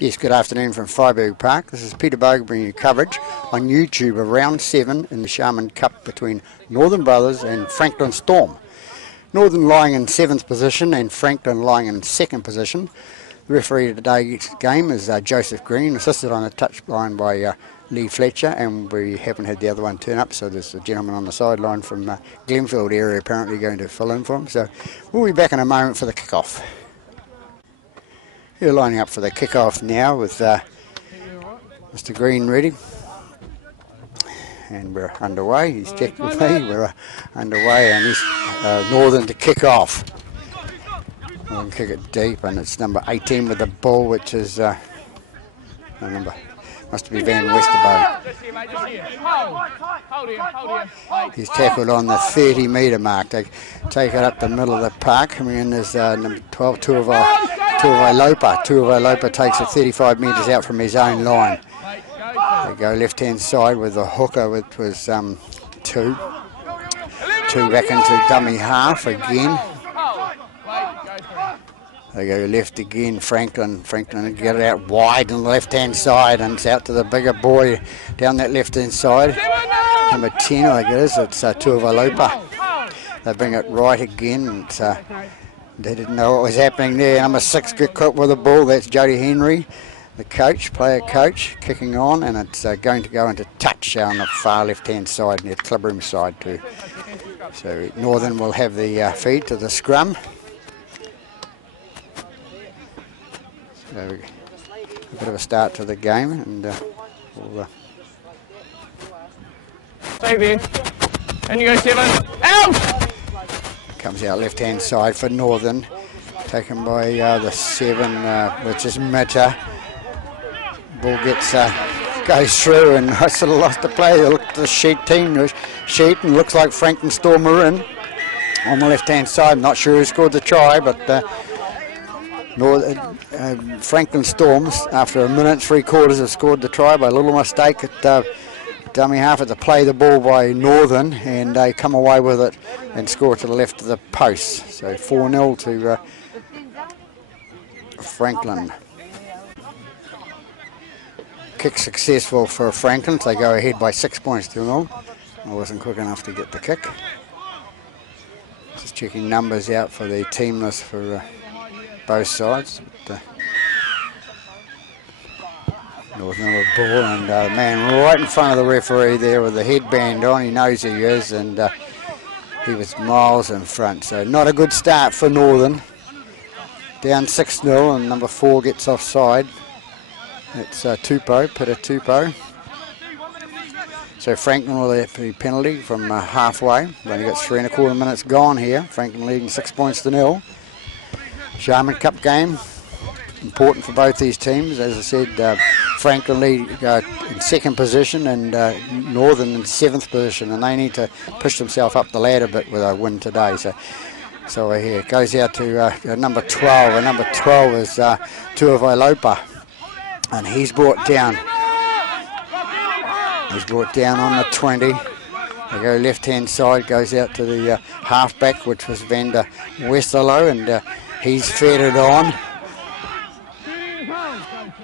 Yes, good afternoon from Freiburg Park. This is Peter Bogue bringing you coverage on YouTube of round 7 in the Sharman Cup between Northern Brothers and Franklin Storm. Northern lying in 7th position and Franklin lying in 2nd position. The referee of today's game is Joseph Green, assisted on a touchline by Lee Fletcher, and we haven't had the other one turn up, so there's a gentleman on the sideline from Glenfield area apparently going to fill in for him. So we'll be back in a moment for the kick-off. You're lining up for the kick-off now with Mr. Green ready. And we're underway. He's checked with me. We're underway, and he's Northern to kick off. We'll kick it deep, and it's number 18 with the ball, which is must be Van Westerbo. He's tackled on the 30-metre mark. They take it up the middle of the park. Coming in is number 12, Tuivai-Lopa. Tuivai-Lopa takes it 35 metres out from his own line. They go left-hand side with the hooker, which was two back into dummy half again. They go left again, Franklin get it out wide on the left-hand side, and it's out to the bigger boy down that left-hand side. Number 10, I guess, it's Tuivai-Lopa. They bring it right again. They didn't know what was happening there. Number 6 get caught with the ball. That's Jody Henry, the coach, player coach, kicking on, and it's going to go into touch on the far left-hand side, near Clibroom side too. So Northern will have the feed to the scrum. So a bit of a start to the game, and we'll stay there. And you go 7. Out! Comes out left-hand side for Northern, taken by the 7, which is Mitter. Ball goes through, and I sort of lost the play. I looked at the sheet and looks like Franklin Storm are in on the left-hand side. I'm not sure who scored the try, but Franklin Storms, after a minute 3/4, have scored the try by a little mistake at dummy half at the play the ball by Northern, and they come away with it and score to the left of the post. So 4-0 to Franklin. Kick successful for Franklin. They go ahead by 6 points to 0. I wasn't quick enough to get the kick. Just checking numbers out for the team list for both sides. Northern with a ball, and the man right in front of the referee there with the headband on. He knows who he is, and he was miles in front. So not a good start for Northern. Down 6-0, and number 4 gets offside. It's Peter Tupou. So Franklin will have the penalty from halfway. We've only got 3 1/4 minutes gone here. Franklin leading 6 points to 0. Sharman Cup game, important for both these teams. As I said, Franklin lead in 2nd position, and Northern in 7th position, and they need to push themselves up the ladder a bit with a win today. So here it goes out to number 12, and number 12 is Tuivai-Lopa, and he's brought down. He's brought down on the 20. They go left-hand side, goes out to the halfback, which was Van Westerlo, and he's fed it on.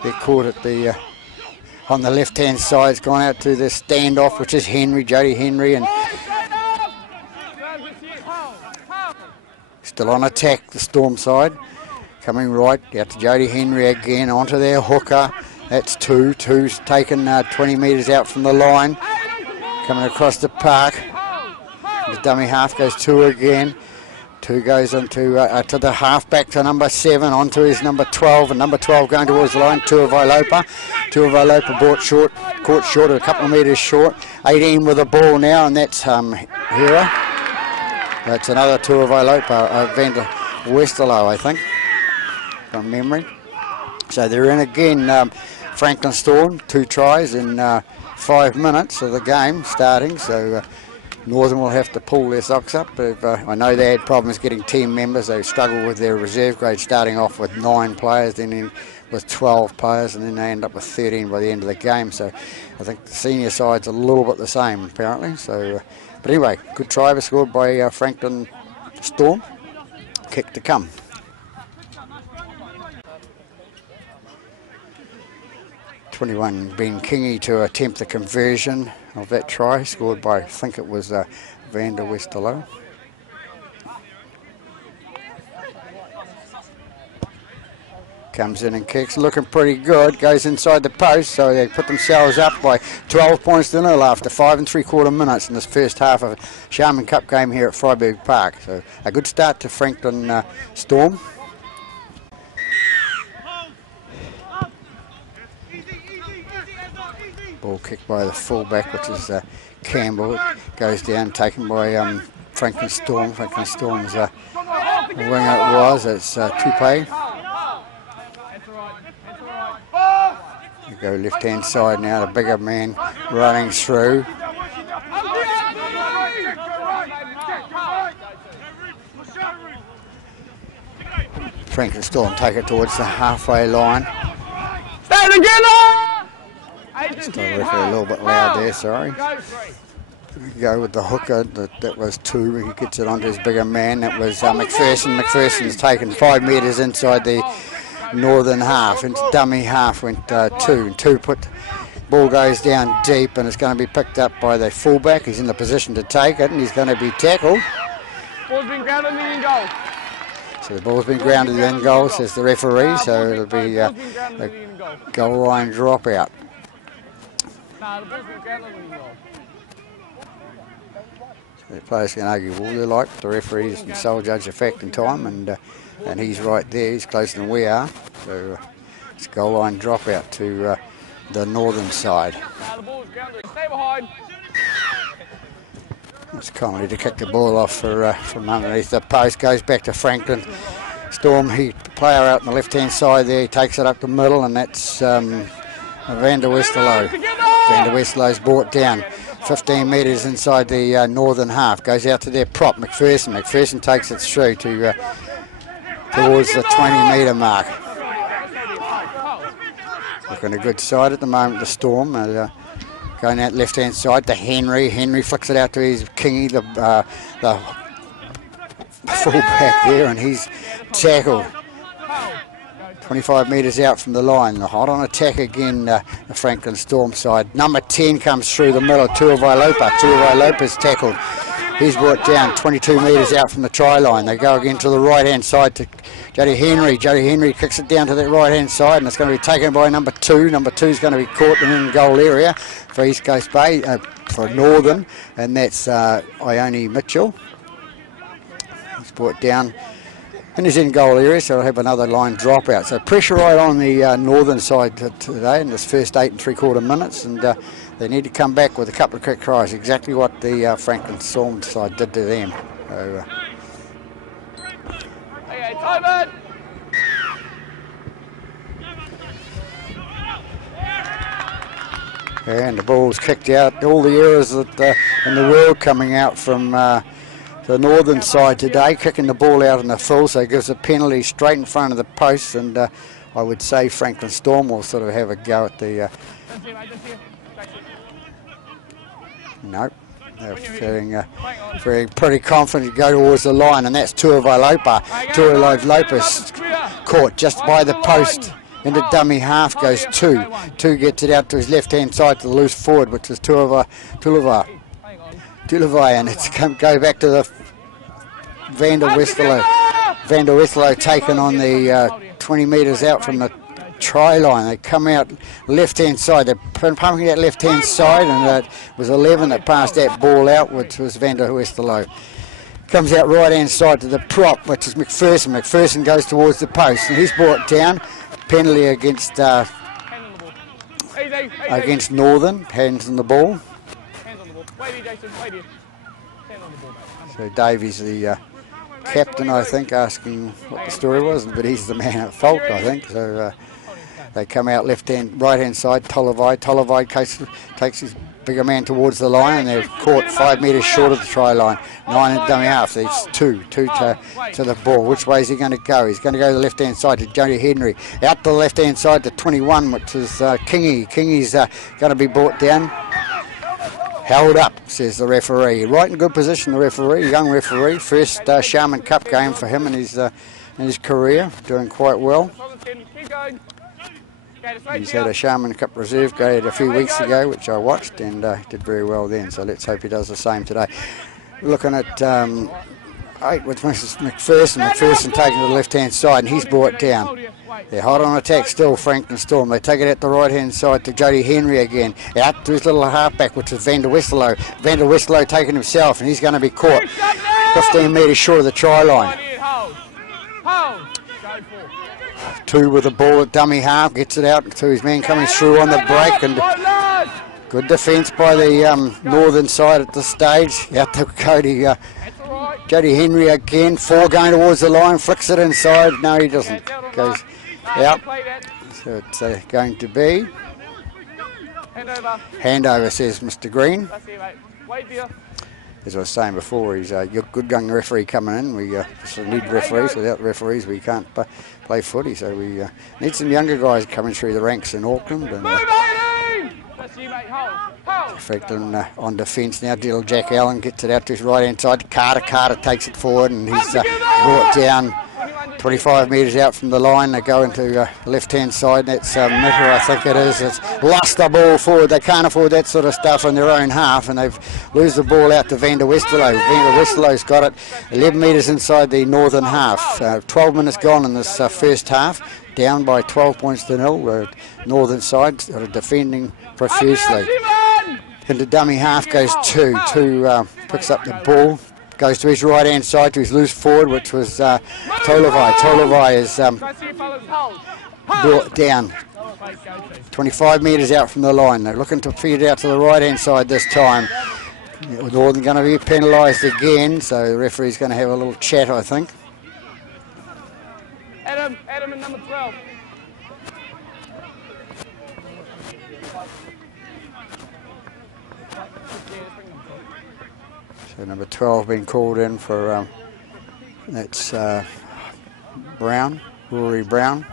They're caught at the on the left-hand side. It's gone out to the standoff, which is Jody Henry, and still on attack, the Storm side. Coming right out to Jody Henry again, onto their hooker. That's Two's taken 20 metres out from the line. Coming across the park. The dummy half goes 2 again. 2 goes onto to the halfback to number 7, onto his number 12, and number 12 going towards the line, Tuivai-Lopa. Tuivai-Lopa caught short, a couple of metres short. 18 with the ball now, and that's Hera. That's another Tuivai-Lopa, Van Westerlo, I think, from memory. So they're in again, Franklin Storm, 2 tries in 5 minutes of the game starting, so Northern will have to pull their socks up. But I know they had problems getting team members. They struggled with their reserve grade, starting off with 9 players, then with 12 players, and then they end up with 13 by the end of the game. So I think the senior side's a little bit the same, apparently. So, but anyway, good try was scored by Franklin Storm. Kick to come. 21 Ben Kingy to attempt the conversion of that try, scored by, I think it was Van der Westerlo. Comes in and kicks, looking pretty good, goes inside the post, so they put themselves up by 12 points to nil after 5 3/4 minutes in this first half of Sharman Cup game here at Freiburg Park. So a good start to Franklin Storm. Ball kicked by the fullback, which is Campbell. It goes down, taken by Franklin Storm. Franklin Storm's winger it was, it's Tupe. We go left hand side now, the bigger man running through. Franklin Storm take it towards the halfway line. Stay together! Just the referee a little bit loud there, sorry. We go with the hooker, that was 2, he gets it onto his bigger man, that was McPherson. McPherson's taken 5 metres inside the northern half, into dummy half went 2, and 2 put, ball goes down deep and it's going to be picked up by the fullback. He's in the position to take it and he's going to be tackled. Ball's been grounded in the end goal. So the ball's been grounded in goal, says the referee, so it'll be a goal line dropout. Nah, the ball's been grounded in the goal. So the players can argue all they like, but the referee's the sole judge of fact and time, and he's right there, he's closer than we are. So it's goal line dropout to the northern side. Nah, the ball's grounded. Stay behind. It's Connolly to kick the ball off from underneath the post, goes back to Franklin Storm. He player out on the left hand side there, he takes it up the middle, and that's Van der Westerlo. Van der Westerlo's brought down 15 metres inside the northern half, goes out to their prop, McPherson. McPherson takes it through to towards the 20 metre mark. Looking a good side at the moment, the Storm. Going out left hand side to Henry. Henry flicks it out to his Kingy, the fullback there, and he's tackled 25 metres out from the line. The hot on attack again, the Franklin Storm side. Number 10 comes through the middle, Tuivai-Lopa. Tuivai-Lopa's tackled. He's brought down 22 metres out from the try line. They go again to the right hand side to Jody Henry. Jody Henry kicks it down to that right hand side, and it's going to be taken by number 2. Number 2 is going to be caught in the goal area for East Coast Bay, for Northern, and that's Ione Mitchell. He's brought down in his in goal area, so we'll have another line dropout. So pressure right on the northern side today in this first 8 3/4 minutes, and they need to come back with a couple of quick tries, exactly what the Franklin Storm side did to them. So, and the ball's kicked out. All the errors that in the world coming out from the northern side today, kicking the ball out in the full, so it gives a penalty straight in front of the post, and I would say Franklin Storm will sort of have a go at the... Nope. They're feeling pretty confident to go towards the line, and that's Tuivai-Lopa. Tuivai-Lopa's caught just by the post. Into dummy half goes 2. 2 gets it out to his left-hand side to the loose forward, which is Tuivai, and it's go back to the Van der Westerlo. Van der Westerlo taken on the 20 metres out from the try line. They come out left-hand side. They're pumping that left-hand side, and it was 11 that passed that ball out, which was Van der Westerlo. Comes out right-hand side to the prop, which is McPherson. McPherson goes towards the post, and he's brought down. Penalty against Northern. Hands on the ball. So Davey's the captain, I think, asking what the story was, but he's the man at fault, I think. So they come out right-hand side. Tollevai takes his bigger man towards the line, and they're caught 5 metres short of the try line. 9 and dummy half. It's 2 to the ball. Which way is he going to go? He's going to go to the left-hand side to Jody Henry. Out to the left-hand side to 21, which is Kingy. Kingy's going to be brought down. Held up, says the referee. Right in good position, the referee, young referee. First Sharman Cup game for him in his career. Doing quite well. He's had a Sharman Cup Reserve grade a few weeks ago, which I watched, and did very well then. So let's hope he does the same today. Looking at 8 with Mrs. McPherson taking to the left-hand side, and he's brought down. They're hot on attack still, Franklin Storm. They take it out the right-hand side to Jody Henry again. Out to his little halfback, which is Vander Westerlo. Vander Westerlo taking himself, and he's going to be caught 15 metres short of the try line. 2 with the ball at dummy half, gets it out to his man coming through on the break, and good defence by the northern side at this stage. Out to Jody Henry again, 4 going towards the line, flicks it inside. No, he doesn't. Goes out. So it's going to be handover, says Mr. Green. As I was saying before, he's a good young referee coming in. We sort of need referees. Without referees, we can't play footy. So we need some younger guys coming through the ranks in Auckland. And Franklin on defence now. Little Jack Allen gets it out to his right-hand side. Carter takes it forward, and he's brought down 25 metres out from the line. They go into left-hand side. That's Mitter, I think it is. It's lost the ball forward. They can't afford that sort of stuff in their own half, and they've lose the ball out to Vander Westerlo. Vander Westerlo's got it 11 metres inside the northern half. 12 minutes gone in this first half. Down by 12 points to 0. Northern side defending profusely. Into dummy half goes 2. 2 picks up the ball. Goes to his right-hand side to his loose forward, which was Tolovai. Tolovai is brought down 25 metres out from the line. They're looking to feed it out to the right-hand side this time. Northern going to be penalised again, so the referee's going to have a little chat, I think. Adam and number 12. So number 12 being called in for, that's Brown, Rory Brown.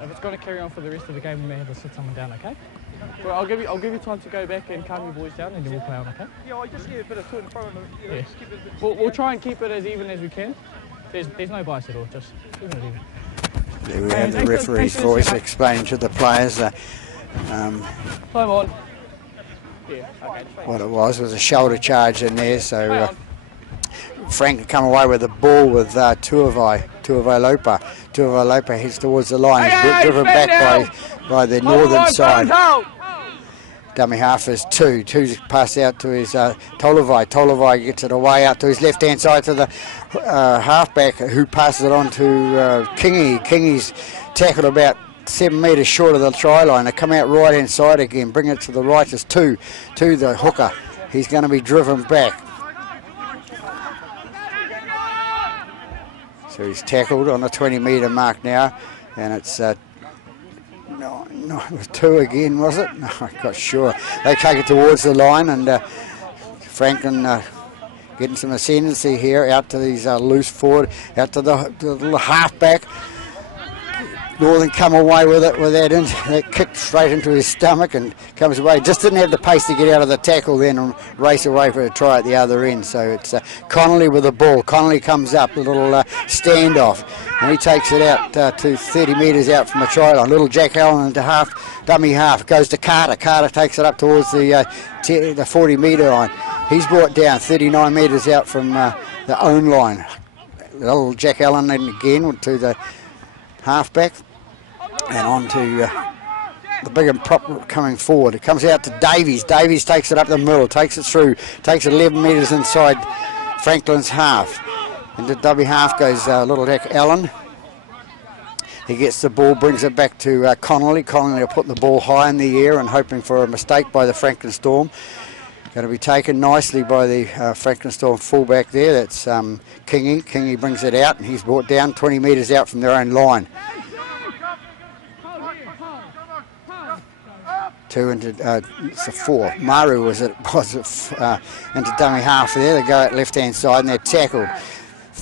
If it's going to carry on for the rest of the game, we may have to sit someone down, okay? Well, I'll give you time to go back and calm your boys down, and then we'll play on, okay? Yeah, I just get a bit of to and fro. Yeah. We'll try and keep it as even as we can. There's no bias at all, just even it even. There we have the referee's voice explaining to the players Time on. Yeah, okay. what it was a shoulder charge in there, so Frank had come away with the ball with Tuivai Lopa. Tuivai Lopa heads towards the line. He's driven back by the northern side. Dummy half is 2. 2's passed out to his Tolovai. Tolovai gets it away out to his left-hand side to the halfback, who passes it on to Kingy. Kingy's tackled about 7 metres short of the try line. They come out right-hand side again, bring it to the right. It's 2 to the hooker. He's going to be driven back. So he's tackled on the 20-metre mark now, and it's no, it was 2 again, was it? No, I'm not sure. They take it towards the line, and Franklin getting some ascendancy here, out to these loose forward, out to the little halfback. Northern come away with it, with that kick straight into his stomach, and comes away. Just didn't have the pace to get out of the tackle then and race away for a try at the other end. So it's Connolly with the ball. Connolly comes up, a little standoff, and he takes it out to 30 metres out from the try line. Little Jack Allen into half, dummy half, goes to Carter. Carter takes it up towards the 40-metre line. He's brought down 39 metres out from the own line. Little Jack Allen then again to the halfback, and on to the bigger prop coming forward. It comes out to Davies. Davies takes it up the middle, takes it through, takes it 11 metres inside Franklin's half. Into dummy half goes little Jack Allen. He gets the ball, brings it back to Connolly. Connolly will put the ball high in the air and hoping for a mistake by the Franklin Storm. Going to be taken nicely by the Franklin Storm fullback there. That's Kingy. Kingy brings it out, and he's brought down 20 metres out from their own line. 2 into it's a 4. Maru was into dummy half there. They go out left-hand side, and they're tackled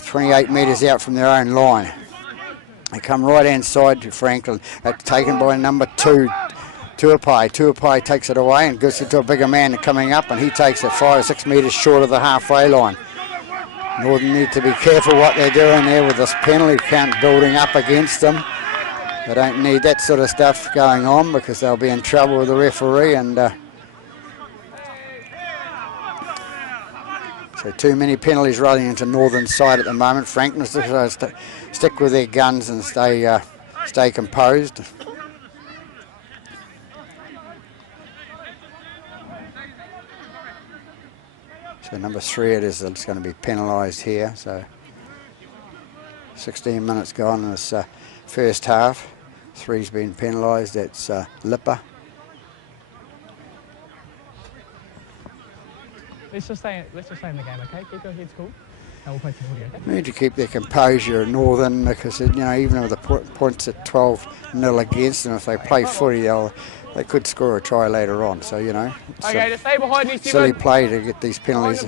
28 metres out from their own line. They come right-hand side to Franklin. That's taken by number 2. Tuipai. Tuipai takes it away and gives it to a bigger man coming up, and he takes it 5 or 6 metres short of the halfway line. Northern need to be careful what they're doing there with this penalty count building up against them. They don't need that sort of stuff going on because they'll be in trouble with the referee. And so too many penalties rolling into Northern side at the moment. Franklin's to stick with their guns and stay composed. So number 3 it is that's going to be penalised here. So 16 minutes gone in this first half. 3's been penalised. That's Lipper. Let's just stay in the game, okay? Keep your heads cool, and we'll play some footy, okay? They need to keep their composure at Northern because, you know, even with the points at 12-0 against them, if they play footy, they could score a try later on. So, you know, it's silly play to get these penalties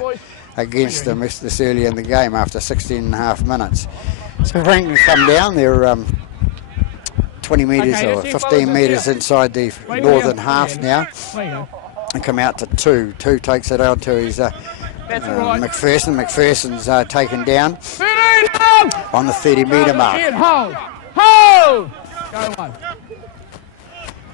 against them this early in the game after 16.5 minutes. So Franklin come down, they're 20 metres or 15 metres inside the Northern half now. And come out to 2. 2 takes it out to his McPherson. McPherson's taken down on the 30-metre mark.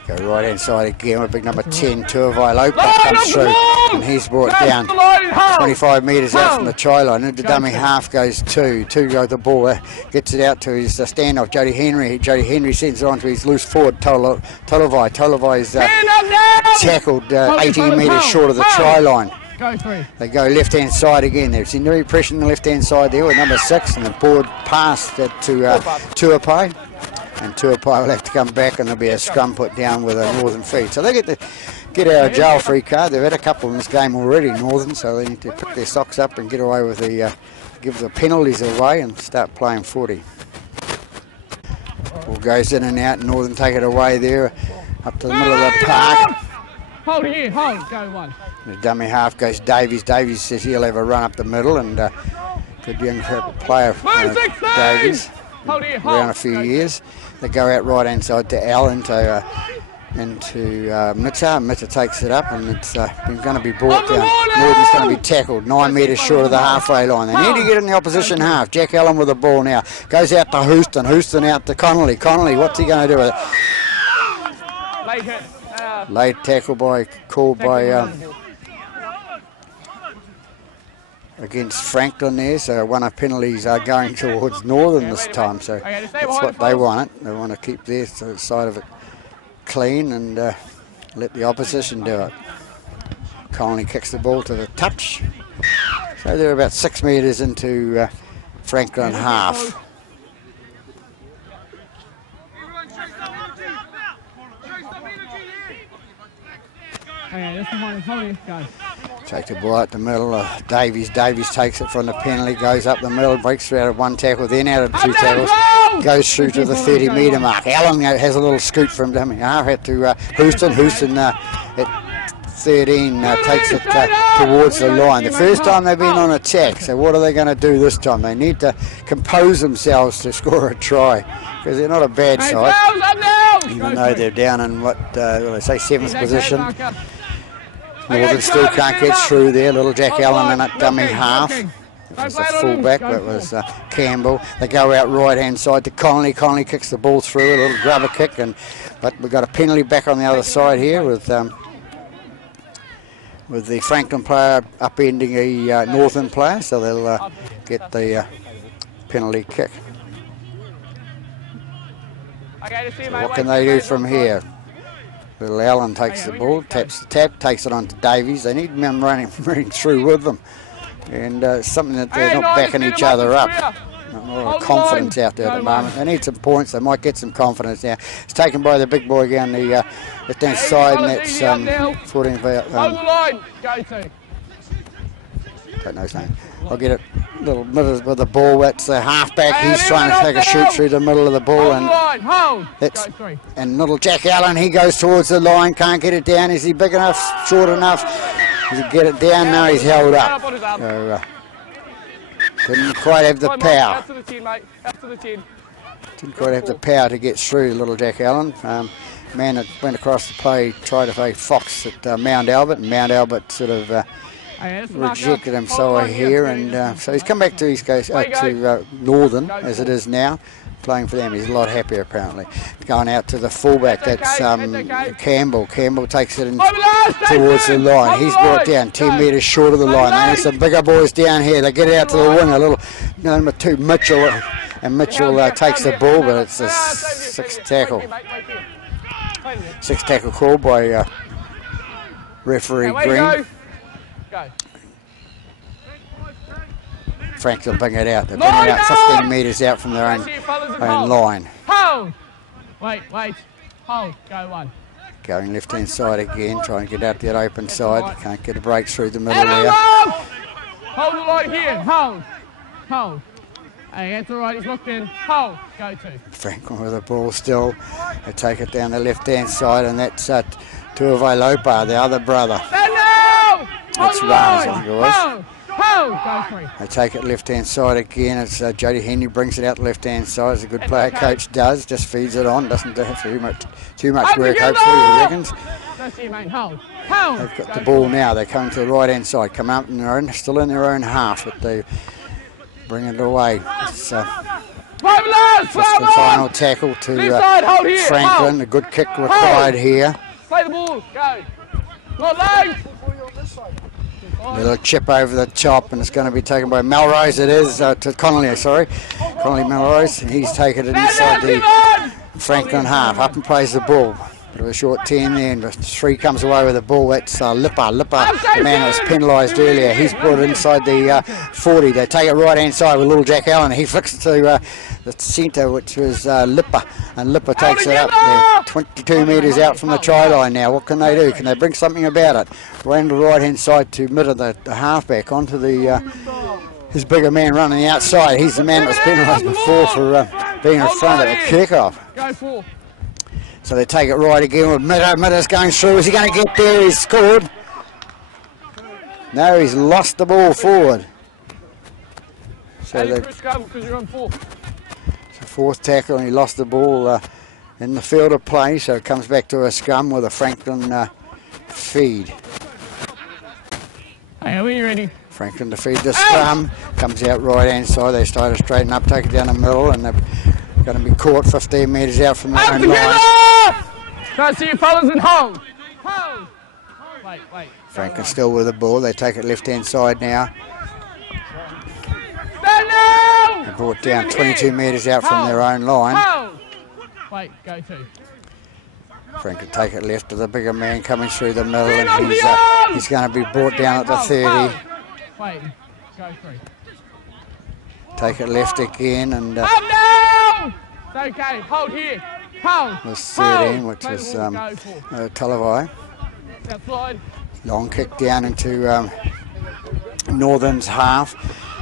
Go right hand side again with big number 10, Tuivai-Lopa comes through, and he's brought down 25 metres out from the try line. Into dummy half goes 2. 2 goes the ball, gets it out to his standoff, Jody Henry. Jody Henry sends it on to his loose forward, Tuivai. Tuivai's tackled 18 metres short of the try line. They go left hand side again. They've seen very pressure on the left hand side there with number 6, and the board passed it to Tuivai. And Tuivai will have to come back, and there'll be a scrum put down with a Northern feed. So they get out of jail free card. They've had a couple in this game already, Northern, so they need to pick their socks up and get away with give the penalties away and start playing footy. Ball goes in and out. Northern take it away there up to the middle of the park. Hold here, hold, go 1. The dummy half goes Davies. Davies says he'll have a run up the middle, and good young player, Davies. Around a few years. They go out right hand side to Allen into Mitter. Mitter takes it up, and it's going to be brought down. Northern's going to be tackled 9 metres short of the halfway line. They need to get in the opposition half. Jack Allen with the ball now. Goes out to Houston. Houston out to Connolly. Connolly, what's he going to do with it? Late hit. Late tackle called by against Franklin there, so one of penalties are going towards Northern this time, so that's what they want. They want to keep their side of it clean and let the opposition do it. Connolly kicks the ball to the touch, so they're about 6 metres into Franklin half. Take the ball out the middle. Davies takes it from the penalty, goes up the middle, breaks through out of 1 tackle, then out of 2 tackles, goes through to the 30-metre mark. Allen has a little scoot from dummy half out to Houston. Houston at 13 takes it towards the line. The first time they've been on attack, so what are they going to do this time? They need to compose themselves to score a try because they're not a bad side, even though they're down in what they say 7th position. Northern still can't get through there. Little Jack Allen in that dummy half. It was a fullback, that was Campbell. They go out right-hand side to Connolly. Connolly kicks the ball through, a little grubber kick, but we've got a penalty back on the other side here with the Franklin player upending a Northern player, so they'll get the penalty kick. So what can they do from here? Little Allen takes the ball, taps the tap, takes it on to Davies. They need men running through with them. And something that they're not backing each other up. Not a lot of confidence out there at the moment. They need some points. They might get some confidence now. It's taken by the big boy down the left-hand side, and that's 14 don't know his name. I'll get it. Little middle with the ball. That's the halfback. He's trying to take a shoot through the middle of the ball, and little Jack Allen. He goes towards the line. Can't get it down. Is he big enough? Short enough? Does he get it down? No, he's held up. So, didn't quite have the power. Didn't quite have the power to get through, little Jack Allen. Man that went across the play tried to play Fox at Mount Albert, and Mount Albert sort of rejected him so here, and so he's come back to East Coast, to Northern as it is now, playing for them. He's a lot happier apparently. Going out to the fullback, that's Campbell. Campbell takes it in towards the line. He's brought down 10 metres short of the line. There's some bigger boys down here. They get it out to the wing, a little number 2, Mitchell, and Mitchell takes the ball, but it's a 6 tackle. 6 tackle call by referee Green. Franklin bring it out. They're bringing it out 15 metres out from their own line. Hold! Wait. Hold. Go 1. Going left-hand side again, trying to get out that open side. Can't get a break through the middle there. Hold the line here. Hold. Hey, that's all right. He's locked in. Hold. Go 2. Franklin with the ball still. They take it down the left-hand side, and that's Tuivai-Lopa, the other brother. That's Raj, I think it was. Go 3. They take it left-hand side again. It's Jody Henry brings it out left-hand side, as a good player coach does. Just feeds it on, doesn't have too much work, hopefully, he reckons. They've got the ball now. They're coming to the right-hand side. Come up still in their own half, but they bring it away. It's just the final tackle to Franklin. A good kick required here. Play the ball. Go. Not late. Little chip over the top, and it's going to be taken by Melrose. It is to Connolly, Connolly Melrose, and he's taken it inside the Franklin half. Up and plays the ball. Bit of a short 10 there, and 3 comes away with the ball. That's Lipper, the man that was penalised earlier. He's brought it inside the 40. They take it right-hand side with little Jack Allen. He flicks it to the centre, which was Lipper, and Lipper takes it up there. 22 metres out from the try line now. What can they do? Can they bring something about it? Round the right-hand side to Mitter, the halfback, onto the his bigger man running the outside. He's the man that was penalised before for being in front of the kick-off. Go 4. So they take it right again with Mitter. Mitter's going through. Is he going to get there? He's scored. No, he's lost the ball forward. So you're on 4. So 4th tackle, and he lost the ball in the field of play. So it comes back to a scrum with a Franklin feed. Hey, when you ready? Franklin to feed the scrum. Comes out right-hand side. They start to straighten up, take it down the middle, and they're going to be caught 15 metres out from their own line. Try to see your fellas and hold. Wait. Franklin still with the ball. They take it left-hand side now. They're brought down 22 metres out from their own line. Wait, go 2. Franklin take it left to the bigger man coming through the middle, and he's going to be brought down at the 30. Wait, go 3. Take it left again, and it's okay, hold here. Hold. was 13, which was Talavai. Outside. Long kick down into Northern's half,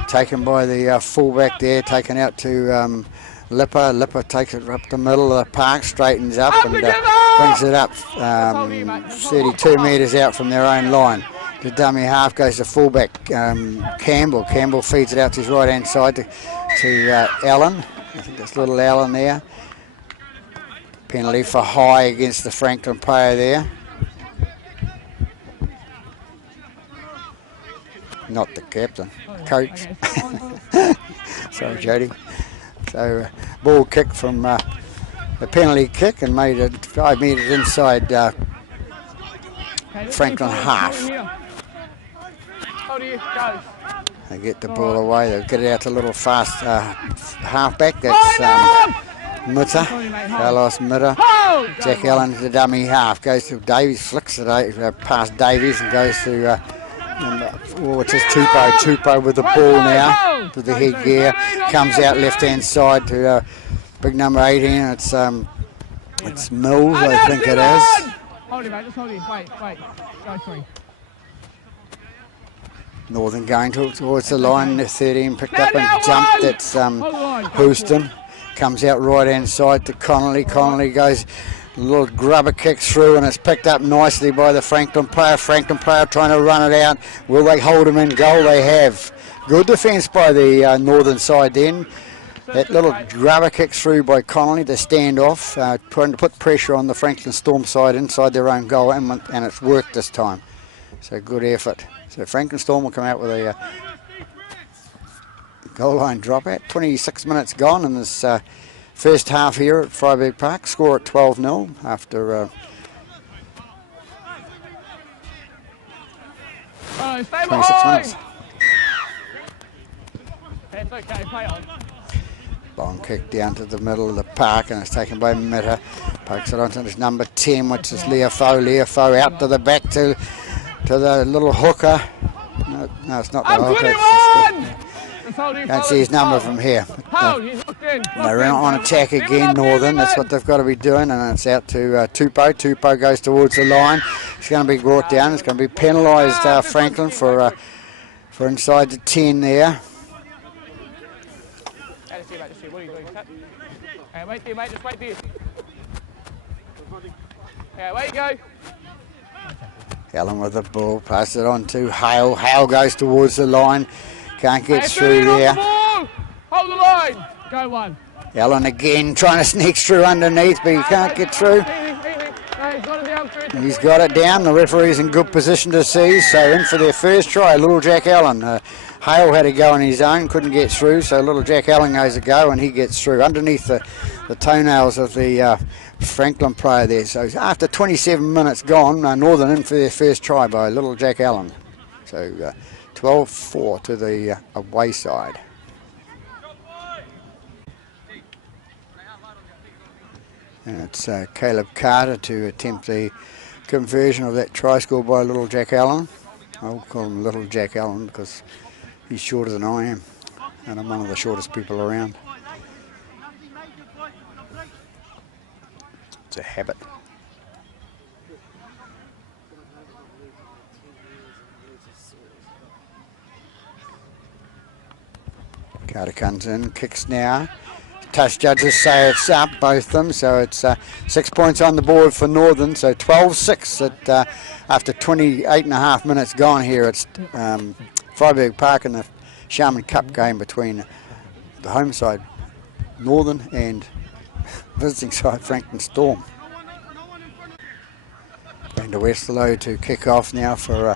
taken by the fullback there, taken out to Lipper. Lipper takes it up the middle of the park, straightens up and brings it up 32 metres out from their own line. The dummy half goes to fullback Campbell. Campbell feeds it out to his right-hand side to Allen. I think that's little Allen there. Penalty for high against the Franklin player there. Not the captain, coach. Sorry, Jody. So ball kick from the penalty kick and made it 5 metres inside Franklin half. They get the ball away. They get it out to a little fast halfback. That's Mitter, Carlos Mitter. Jack Allen, the dummy half, goes to Davies, flicks it past Davies and goes to which is Tupou with the ball now to the headgear. Comes out left-hand side to big number 18. It's Mills, I think it is. Hold it, mate. Just hold it. Wait. Go 3. Northern going towards the line. 13 picked up and jumped. That's Houston. Comes out right-hand side to Connolly. Connolly goes a little grubber kick through, and it's picked up nicely by the Franklin player. Franklin player trying to run it out. Will they hold him in goal? They have. Good defence by the Northern side then. That little grubber kick through by Connolly, the stand-off, trying to put pressure on the Franklin Storm side inside their own goal, and it's worked this time. So good effort. So Franklin Storm will come out with a goal line dropout. 26 minutes gone in this first half here at Freiburg Park. Score at 12-0 after 26 minutes. That's okay, play on. Long kick down to the middle of the park, and it's taken by Mitter. Pokes it onto his number 10, which is Leofo. Leofo out to the back to the little hooker. No, it's not the hooker. Can't see his number from here. They're on attack again, Northern. That's what they've got to be doing, and it's out to Tupou. Tupou goes towards the line. It's going to be brought down. It's going to be penalised, Franklin, for inside the 10 there. What are you doing? Wait there, mate. Just wait there. Yeah, away you go. Allen with the ball. Pass it on to Hale. Hale goes towards the line. Can't get through there. Hold the line. Go one. Allen again trying to sneak through underneath, but he can't get through. He's got it down. The referee's in good position to see. So in for their first try, Little Jack Allen. Hale had a go on his own, couldn't get through, so Little Jack Allen goes a go and he gets through underneath the toenails of the Franklin player there. So after 27 minutes gone, Northern in for their first try by Little Jack Allen. So 12-4 to the away side. And it's Caleb Carter to attempt the conversion of that try scored by Little Jack Allen. I'll call him Little Jack Allen because he's shorter than I am, and I'm one of the shortest people around. It's a habit. Carter comes in, kicks now. Touch judges say it's up, both of them, so it's 6 points on the board for Northern, so 12-6 after 28.5 minutes gone here. It's Freiburg Park in the Sharman Cup game between the home side Northern and visiting side Franklin Storm. Going to Westerlo to kick off now for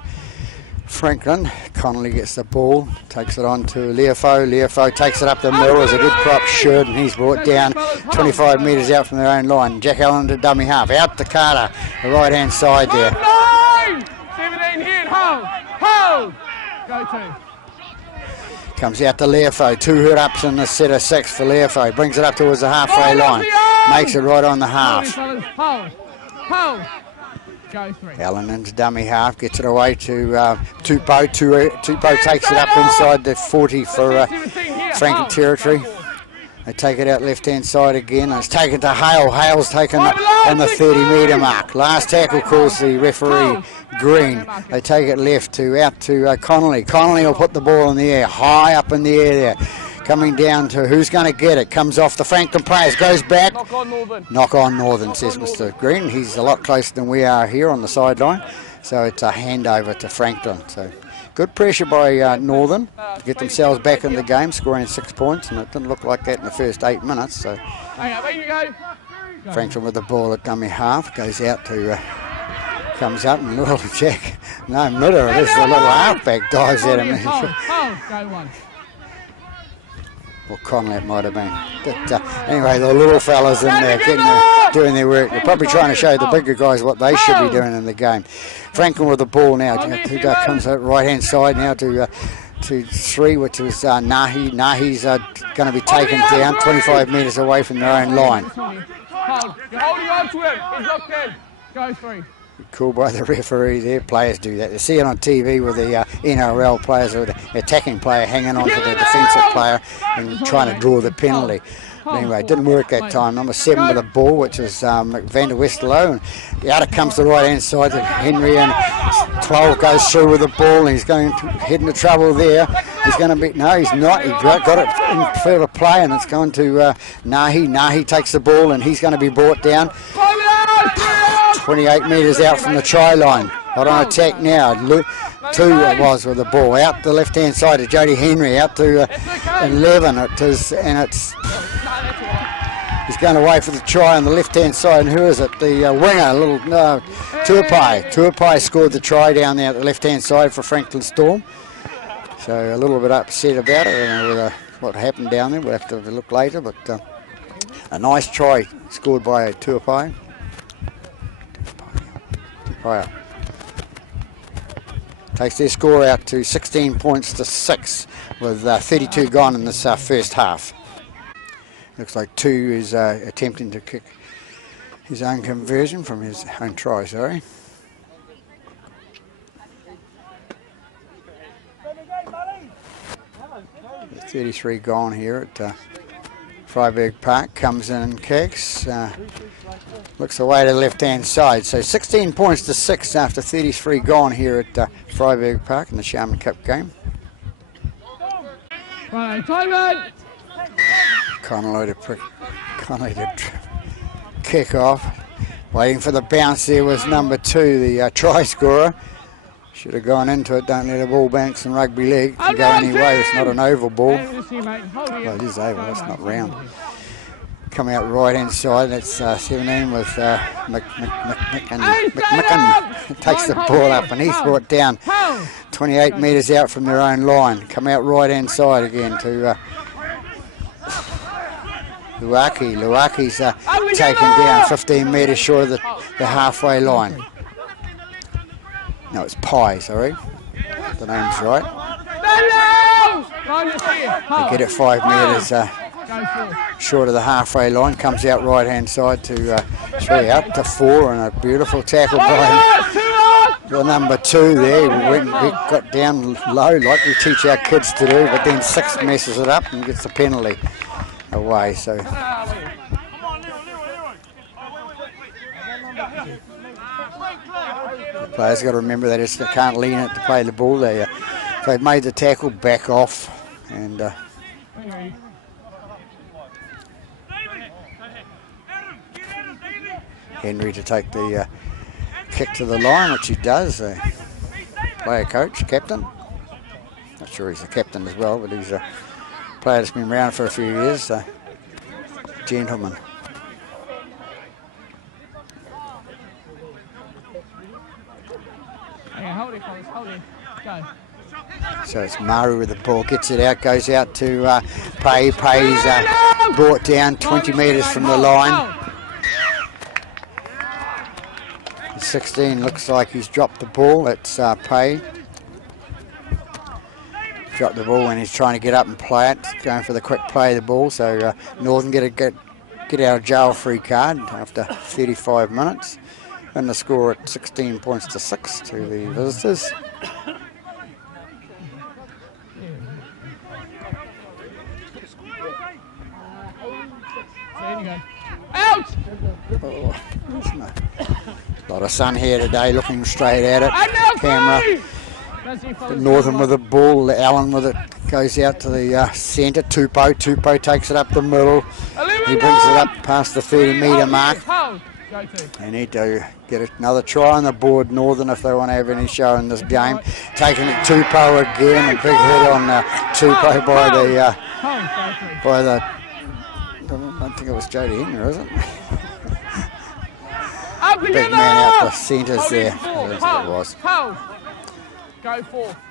Franklin. Connolly gets the ball, takes it on to Leofo. Leofo takes it up the middle as a good prop should, and he's brought down 25 metres out from their own line. Jack Allen to dummy half, out to Carter, the right hand side there. 17 here, hold, go to. Comes out to Leofo, 2 hit ups in the set of 6 for Leofo, brings it up towards the halfway line, makes it right on the half. Hold. Go 3. Allen into dummy half, gets it away to Tupou. Tupou takes it up inside the 40 for Franklin territory. They take it out left-hand side again, and it's taken to Hale. Hale's taken on the 30-metre mark. Last tackle calls the referee green. They take it left out to Connolly. Connolly will put the ball in the air, high up in the air there. Coming down to who's going to get it. Comes off the Franklin players, goes back. Knock on Northern. Knock on Northern, says Mr. Green. He's a lot closer than we are here on the sideline. So it's a handover to Franklin. So good pressure by Northern to get themselves back in the game, scoring 6 points, and it didn't look like that in the first 8 minutes. So Franklin with the ball at dummy half, goes out to, comes up and Little Jack, no, Mitter, it is the little halfback, dives at him. Go one. Well, Connolly it might have been. But anyway, the little fellas in there doing their work. They're probably trying to show the bigger guys what they should be doing in the game. Franklin with the ball now. Comes out right-hand side now to 3, which is Nahi. Nahi's going to be taken down 25 metres away from their own line. You're holding on to him. He's locked in. Go 3. Cool by the referee there. Players do that. They see it on TV with the NRL players or the attacking player hanging on to the defensive player and trying to draw the penalty. But anyway, it didn't work that time. Number 7 with the ball, which is Van der Westerlo. And out it comes the right hand side to Henry, and 12 goes through with the ball, and he's going to head into trouble there. He's going to be, no, he's not. He got it in further play, and it's going to Nahi. Nahi takes the ball, and he's going to be brought down 28 metres out from the try line. Not on attack now. 2 it was with the ball out the left hand side to Jody Henry, out to 11 it is, and it's He's going away for the try on the left-hand side, and who is it? The winger, little Tuapai. Tuapai scored the try down there at the left-hand side for Franklin Storm. So a little bit upset about it. I don't know whether what happened down there. We'll have to look later, but a nice try scored by Tuapai. Tuapai takes their score out to 16 points to 6 with 32 gone in this first half. Looks like Tu is attempting to kick his own conversion from his own try, sorry. There's 33 gone here at Freiburg Park. Comes in and kicks. Looks away to the left-hand side. So 16 points to 6 after 33 gone here at Freiburg Park in the Sharman Cup game. Right, Connolly to kick off. Waiting for the bounce there was number 2, the try scorer. Should have gone into it. Don't let a ball bounce in rugby league. It can go any way. It's not an oval ball. Well, it is oval. It's not round. Coming out right hand side. That's 17 with McMicken. Takes the ball up and he's brought down 28 metres out from their own line. Come out right hand side again to Luaki. Luaki's taken down 15 metres short of the halfway line. No, it's Pai, sorry. The name's right. They get it 5 metres short of the halfway line. Comes out right hand side to 3 out to 4, and a beautiful tackle by the number 2 there. We got down low like we teach our kids to do, but then 6 messes it up and gets the penalty away. So players got to remember they just can't lean it to play the ball. They've made the tackle, back off, and Henry to take the kick to the line, which he does. Player coach, captain. Not sure he's a captain as well, but he's a player that's been around for a few years. Gentleman. So it's Maru with the ball, gets it out, goes out to Pay. Pay's brought down 20 metres from the line. 16 looks like he's dropped the ball. It's Pay. Dropped the ball when he's trying to get up and play it. Going for the quick play of the ball. So Northern get out of jail free card after 35 minutes. And the score at 16 points to 6 to the visitors. Out! Oh, a lot of sun here today, looking straight at it. Camera. Northern with the ball, Allen with it, goes out to the centre. Tupou takes it up the middle. He brings it up past the 30-metre mark. They need to get another try on the board, Northern, if they want to have any show in this game. Taking it Tupou again, a big hit on Tupou by the I don't think it was Jody Henry, is it? Big man out the centres there. That's what it was.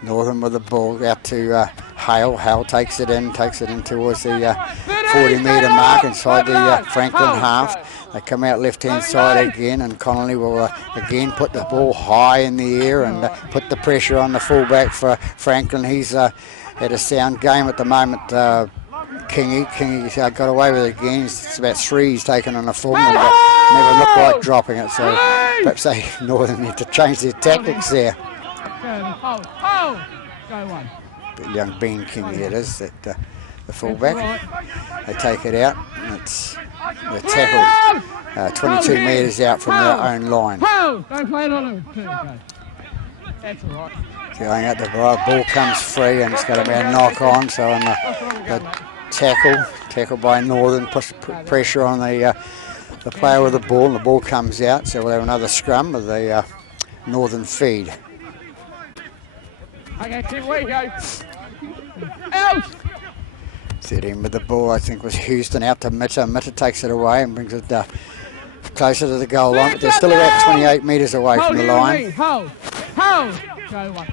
Northern with the ball out to Hale. Hale takes it in towards the 40-metre mark inside the Franklin half. They come out left-hand side again, and Connolly will again put the ball high in the air and put the pressure on the fullback for Franklin. He's had a sound game at the moment. Kingy's got away with it again. It's about 3 he's taken on a full, and never looked like dropping it. So perhaps they Northern need to change their tactics there. But young Ben Kingy it is, that the fullback. They take it out, and they're tackled 22 metres out from their own line. Don't play it on him. That's all right. Going out the ball comes free, and it's going to be a knock on. So on the tackle by Northern, push pressure on the player with the ball, and the ball comes out. So we'll have another scrum with the Northern feed. Okay, keep where you go. Out! 13 with the ball, I think, was Houston out to Mitter. Mitter takes it away and brings it closer to the goal line. But they're still about 28 metres away from the line. Hold. Go one.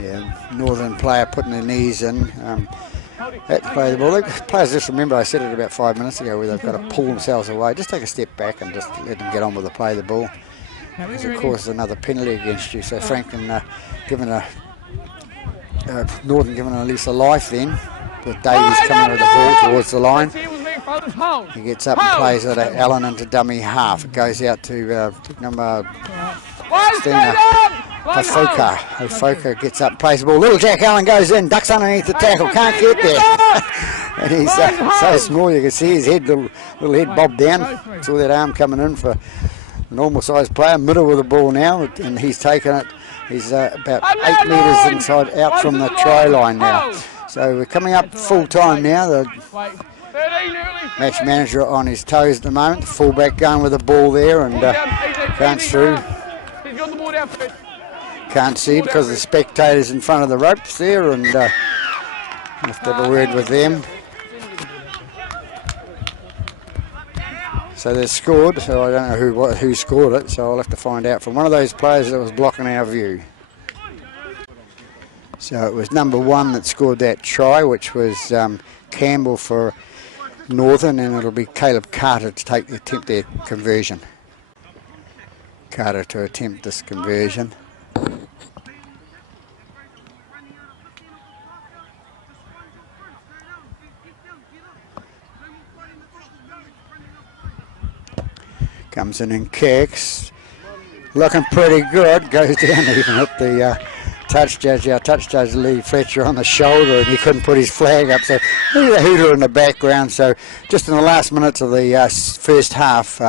Yeah, Northern player putting their knees in. Had to play the ball. Players, just remember, I said it about 5 minutes ago, where they've got to pull themselves away. Just take a step back and just let them get on with the play of the ball. Because of course another penalty against you. So Franklin given Northern given at least a life then. With Davies coming with the ball towards the line. He gets up and plays it at Allen into dummy half. It goes out to number Stina Hofoka gets up, plays the ball. Little Jack Allen goes in, ducks underneath the tackle, can't get there. And he's so small you can see his head, little head bob down. Saw that arm coming in for a normal sized player. Middle with the ball now, and he's taken it. He's about 8 metres inside out from the try line now. So we're coming up full time now. The match manager on his toes at the moment. The fullback going with the ball there and comes through. Can't see because the spectators in front of the ropes there, and have to have a word with them. So they've scored, so I don't know who scored it, so I'll have to find out from one of those players that was blocking our view. So it was number 1 that scored that try, which was Campbell for Northern, and it'll be Caleb Carter to attempt their conversion. Carter to attempt this conversion. Comes in and kicks. Looking pretty good. Goes down even at the touch judge. Our touch judge Lee Fletcher on the shoulder, and he couldn't put his flag up. So look at the hooter in the background. So just in the last minutes of the first half,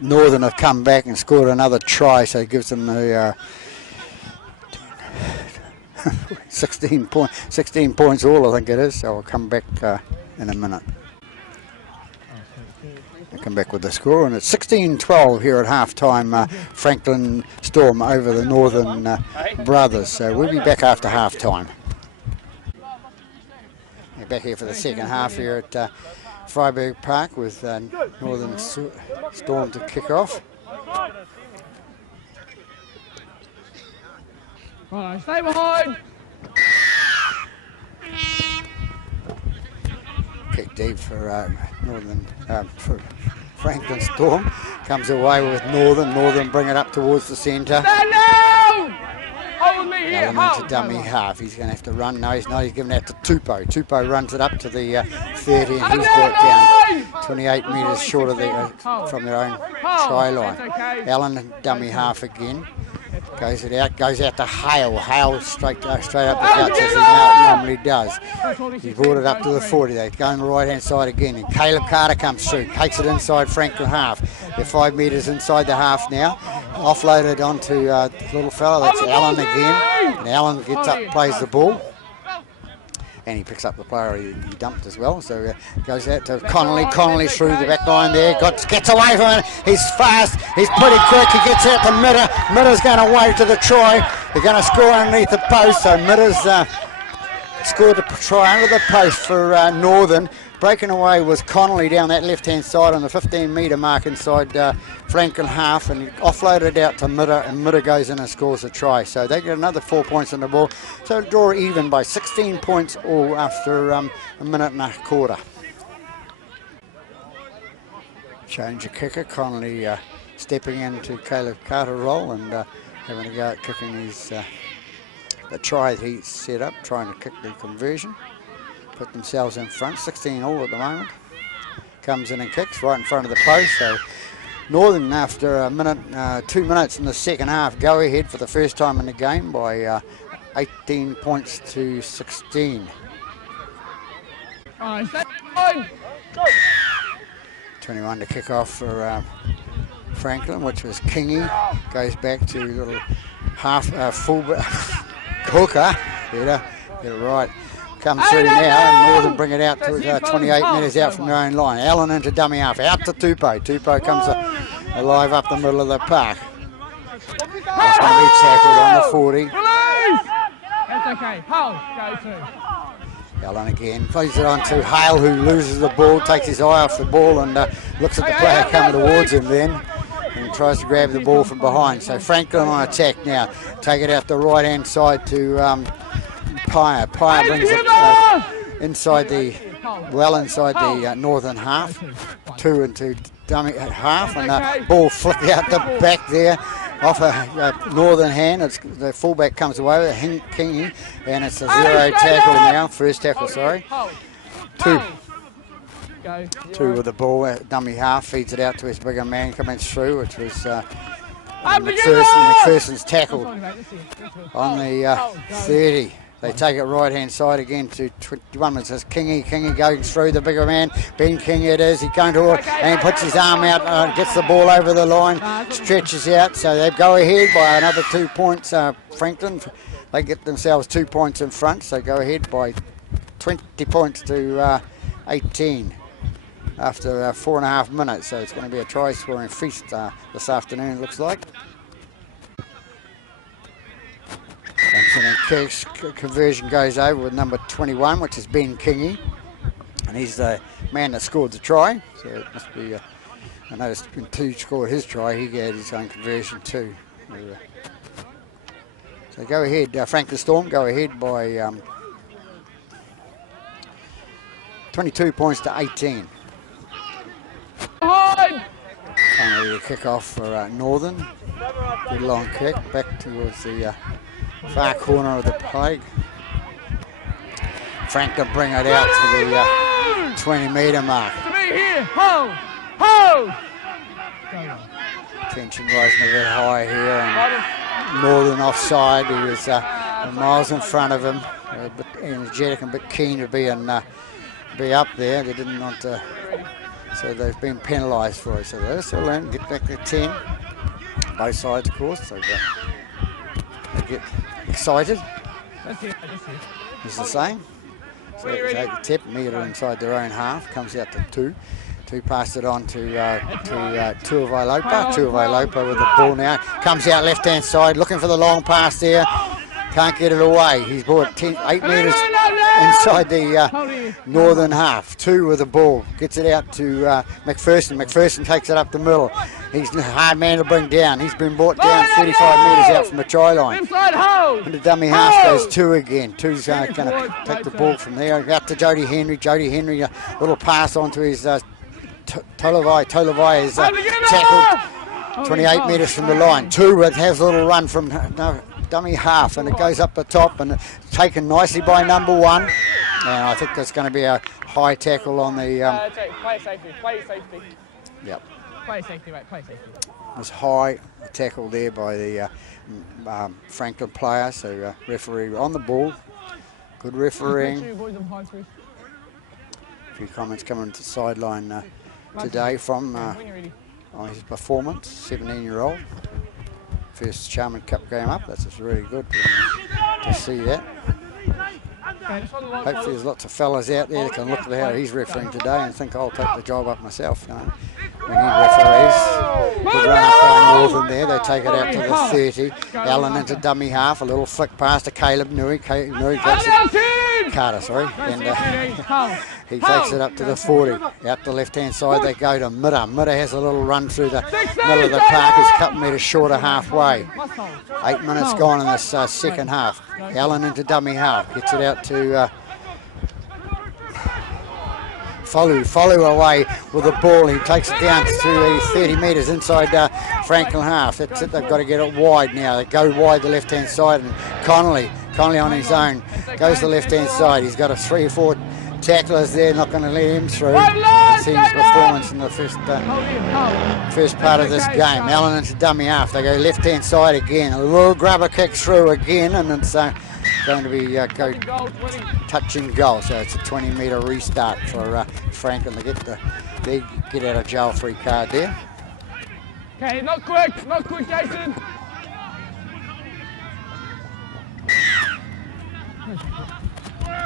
Northern have come back and scored another try. So it gives them the 16 points all, I think it is. So I'll come back in a minute. Come back with the score, and it's 16-12 here at half-time. Franklin Storm over the Northern Brothers. So we'll be back after half-time. We're back here for the second half here at Freiburg Park with Northern Storm to kick off. Right, stay behind. Kick deep for Northern, for Franklin Storm. Comes away with Northern. Northern bring it up towards the centre. Allen into dummy half. He's going to have to run. No, he's not. He's given it to Tupou. Tupou runs it up to the 30, and he's brought down 28 metres short of from their own try line. Allen dummy half again. Goes out to Hale. Hale straight up the guts as he normally does. He brought it up to the 40. They're going the right hand side again, and Caleb Carter comes through, takes it inside Franklin half. They're 5 metres inside the half now. Offloaded onto the little fella. That's Allen again, and Allen gets up, plays the ball, and he picks up the player he dumped as well. So goes out to Connolly. Connolly's through the back line there. Gets away from it. He's fast. He's pretty quick. He gets out to Mitter. Mitter's going to wave to the try. They're going to score underneath the post. So Mitter's scored a try under the post for Northern. Breaking away was Connolly down that left-hand side on the 15-metre mark inside Franklin half, and he offloaded out to Mitter, and Mitter goes in and scores a try. So they get another 4 points on the ball. So draw even by 16 points all after a minute and a quarter. Change of kicker. Connolly stepping into Caleb Carter role and having a go at kicking his the try that he set up, trying to kick the conversion. Put themselves in front, 16 all at the moment. Comes in and kicks right in front of the post. So Northern, after a minute, 2 minutes in the second half, go ahead for the first time in the game by 18 points to 16. 21 to kick off for Franklin, which was Kingy. Goes back to little half full hooker. Get it right. Comes through now, and Northern bring it out to 28 metres out from their own line. Allen into dummy half, out to Tupou. Tupou comes alive up the middle of the park. It's going to be tackled on the 40. Okay, hold, go 2. Allen again, plays it on to Hale, who loses the ball, takes his eye off the ball and looks at the player coming towards him then and tries to grab the ball from behind. So Franklin on attack now. Take it out the right-hand side to Pyre. Pyre brings it inside the northern half. 2 into dummy half, and the ball flicked out the back there off a northern hand. The fullback comes away with a Kingy, and it's a 0 tackle now. First tackle, sorry. 2 with the ball. Dummy half feeds it out to his bigger man coming through, which was McPherson's tackled on the 30. They take it right-hand side again to 21 minutes. It's Kingy. Kingy going through the bigger man. Ben Kingy it is. He's going to it and he puts his arm out, gets the ball over the line, stretches out. So they go ahead by another 2 points. Franklin, they get themselves 2 points in front. So go ahead by 20 points to 18 after 4.5 minutes. So it's going to be a try-scoring feast this afternoon, it looks like. And conversion goes over with number 21, which is Ben Kingy, and he's the man that scored the try. So it must be. I noticed when 2 scored his try, he had his own conversion too. So go ahead, Franklin Storm. Go ahead by 22 points to 18. Finally, the kick off for Northern. Good long kick back towards the far corner of the plate. Franklin bring it out to the 20-metre mark. Tension rising a bit high here, and Northern offside. He was miles in front of him, a bit energetic and a bit keen to be up there. They didn't want to, so they've been penalised for it. So they'll still learn, get back to 10. Both sides, of course. So they get excited. It's the same. So they take the tip, meter inside their own half, comes out to 2. 2 passed it on to Tuivai-Lopa. Tuivai-Lopa with the ball now. Comes out left-hand side, looking for the long pass there. Can't get it away. He's brought 8 metres inside the northern half. 2 with the ball. Gets it out to McPherson. McPherson takes it up the middle. He's a hard man to bring down. He's been brought down 35 metres out from the try line. And the dummy half goes 2 again. 2's going to take the ball from there. Out to Jody Henry. Jody Henry, a little pass onto his Tolavai. Tolavai is tackled 28 metres from the line. 2 has a little run from dummy half, and it goes up the top and taken nicely by number 1. And I think that's going to be a high tackle on the... play safety, play safety. Yep. Play safety, mate, play safety. It was high tackle there by the Franklin player, so referee on the ball. Good refereeing. A few comments coming to the sideline today from on his performance, 17-year-old. First Sharman Cup game up. That's just really good to see that. Hopefully there's lots of fellas out there that can look at how he's refereeing today and think I'll take the job up myself. You know, when he referees. Good run up by Northern there. They take it out to the 30. Allen into dummy half. A little flick pass to Caleb Nui. Nui gets it. Carter, sorry. And he takes it up to the 40. Out the left-hand side they go to Midder. Midder has a little run through the middle of the park. He's a couple metres short of halfway. 8 minutes gone in this second half. Allen into dummy half. Gets it out to Follow away with the ball. He takes it down to the 30 metres inside Franklin half. That's it. They've got to get it wide now. They go wide the left-hand side, and Connolly on his own goes to the left-hand side. He's got a 3 or 4 tacklers there, not going to let him through. Seeing his performance in the first part of this game. Allen into dummy half. They go left-hand side again. A little grubber kick through again, and it's going to be go touch and goal. So it's a 20-metre restart for Franklin to get out of jail free card there. Okay, not quick, Jason.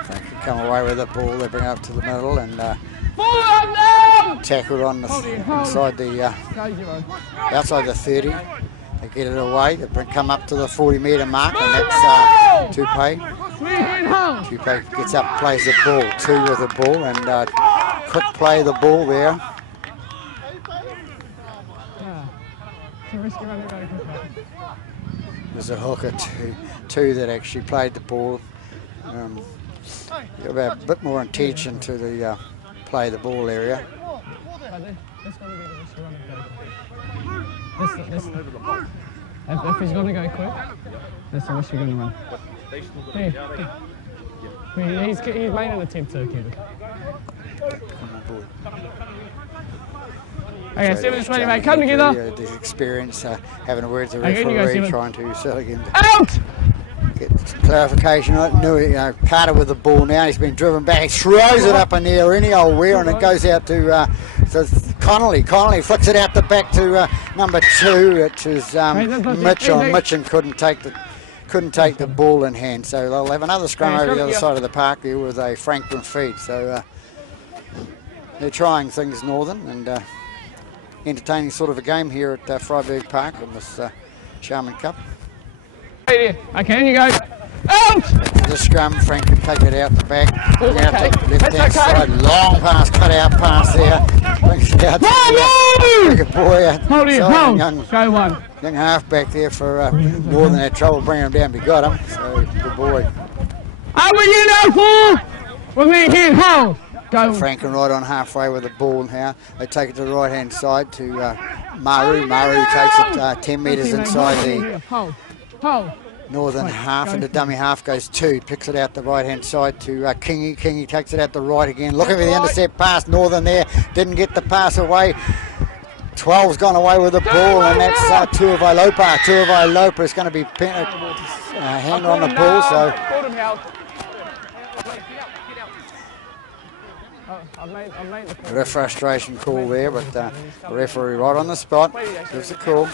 Franklin come away with the ball. They bring it up to the middle and tackled on the inside the outside the 30. They get it away. They come up to the 40-metre mark, and that's Tupay. Tupac gets up, plays the ball, 2 with the ball, and quick play the ball there. There's a hooker, two that actually played the ball. About a bit more intention to the play the ball area. If he's going to go quick, that's the wish you're going to run. He's made an attempt to keep it. Okay, 7-20, mate. Come together. The experience, having a word to the referee, trying to settle again. Out! Get clarification on it. Carter with the ball now. He's been driven back. He throws it up in the air any old where, and it goes out to Connolly. Connolly flicks it out the back to number 2, which is Mitchell. Mitchell couldn't take the ball in hand, so they'll have another scrum over the other side of the park there with a Franklin feed. So they're trying things, Northern, and entertaining sort of a game here at Freiburg Park in this Sharman Cup. Okay, you go. Out! The scrum, Frank can take it out the back. Out the left-hand side, long pass, cut out pass there. Brings it out to the boy. Hold it, hold. Go one. Young halfback there for Northern had trouble bringing him down, but he got him. So good boy. Over you now, 4. With me here, hold. Go. Franken right on halfway with the ball now. They take it to the right-hand side to Maru. Maru takes it 10 metres inside the Northern half, and the dummy half goes 2. Picks it out the right-hand side to Kingy. Kingy takes it out the right again. Looking for the intercept pass. Northern there. Didn't get the pass away. 12's gone away with the ball, and that's Tuivai-Lopa. Tuivai-Lopa is going to be hand on the ball. So a bit of frustration call there, but the referee right on the spot gives the call.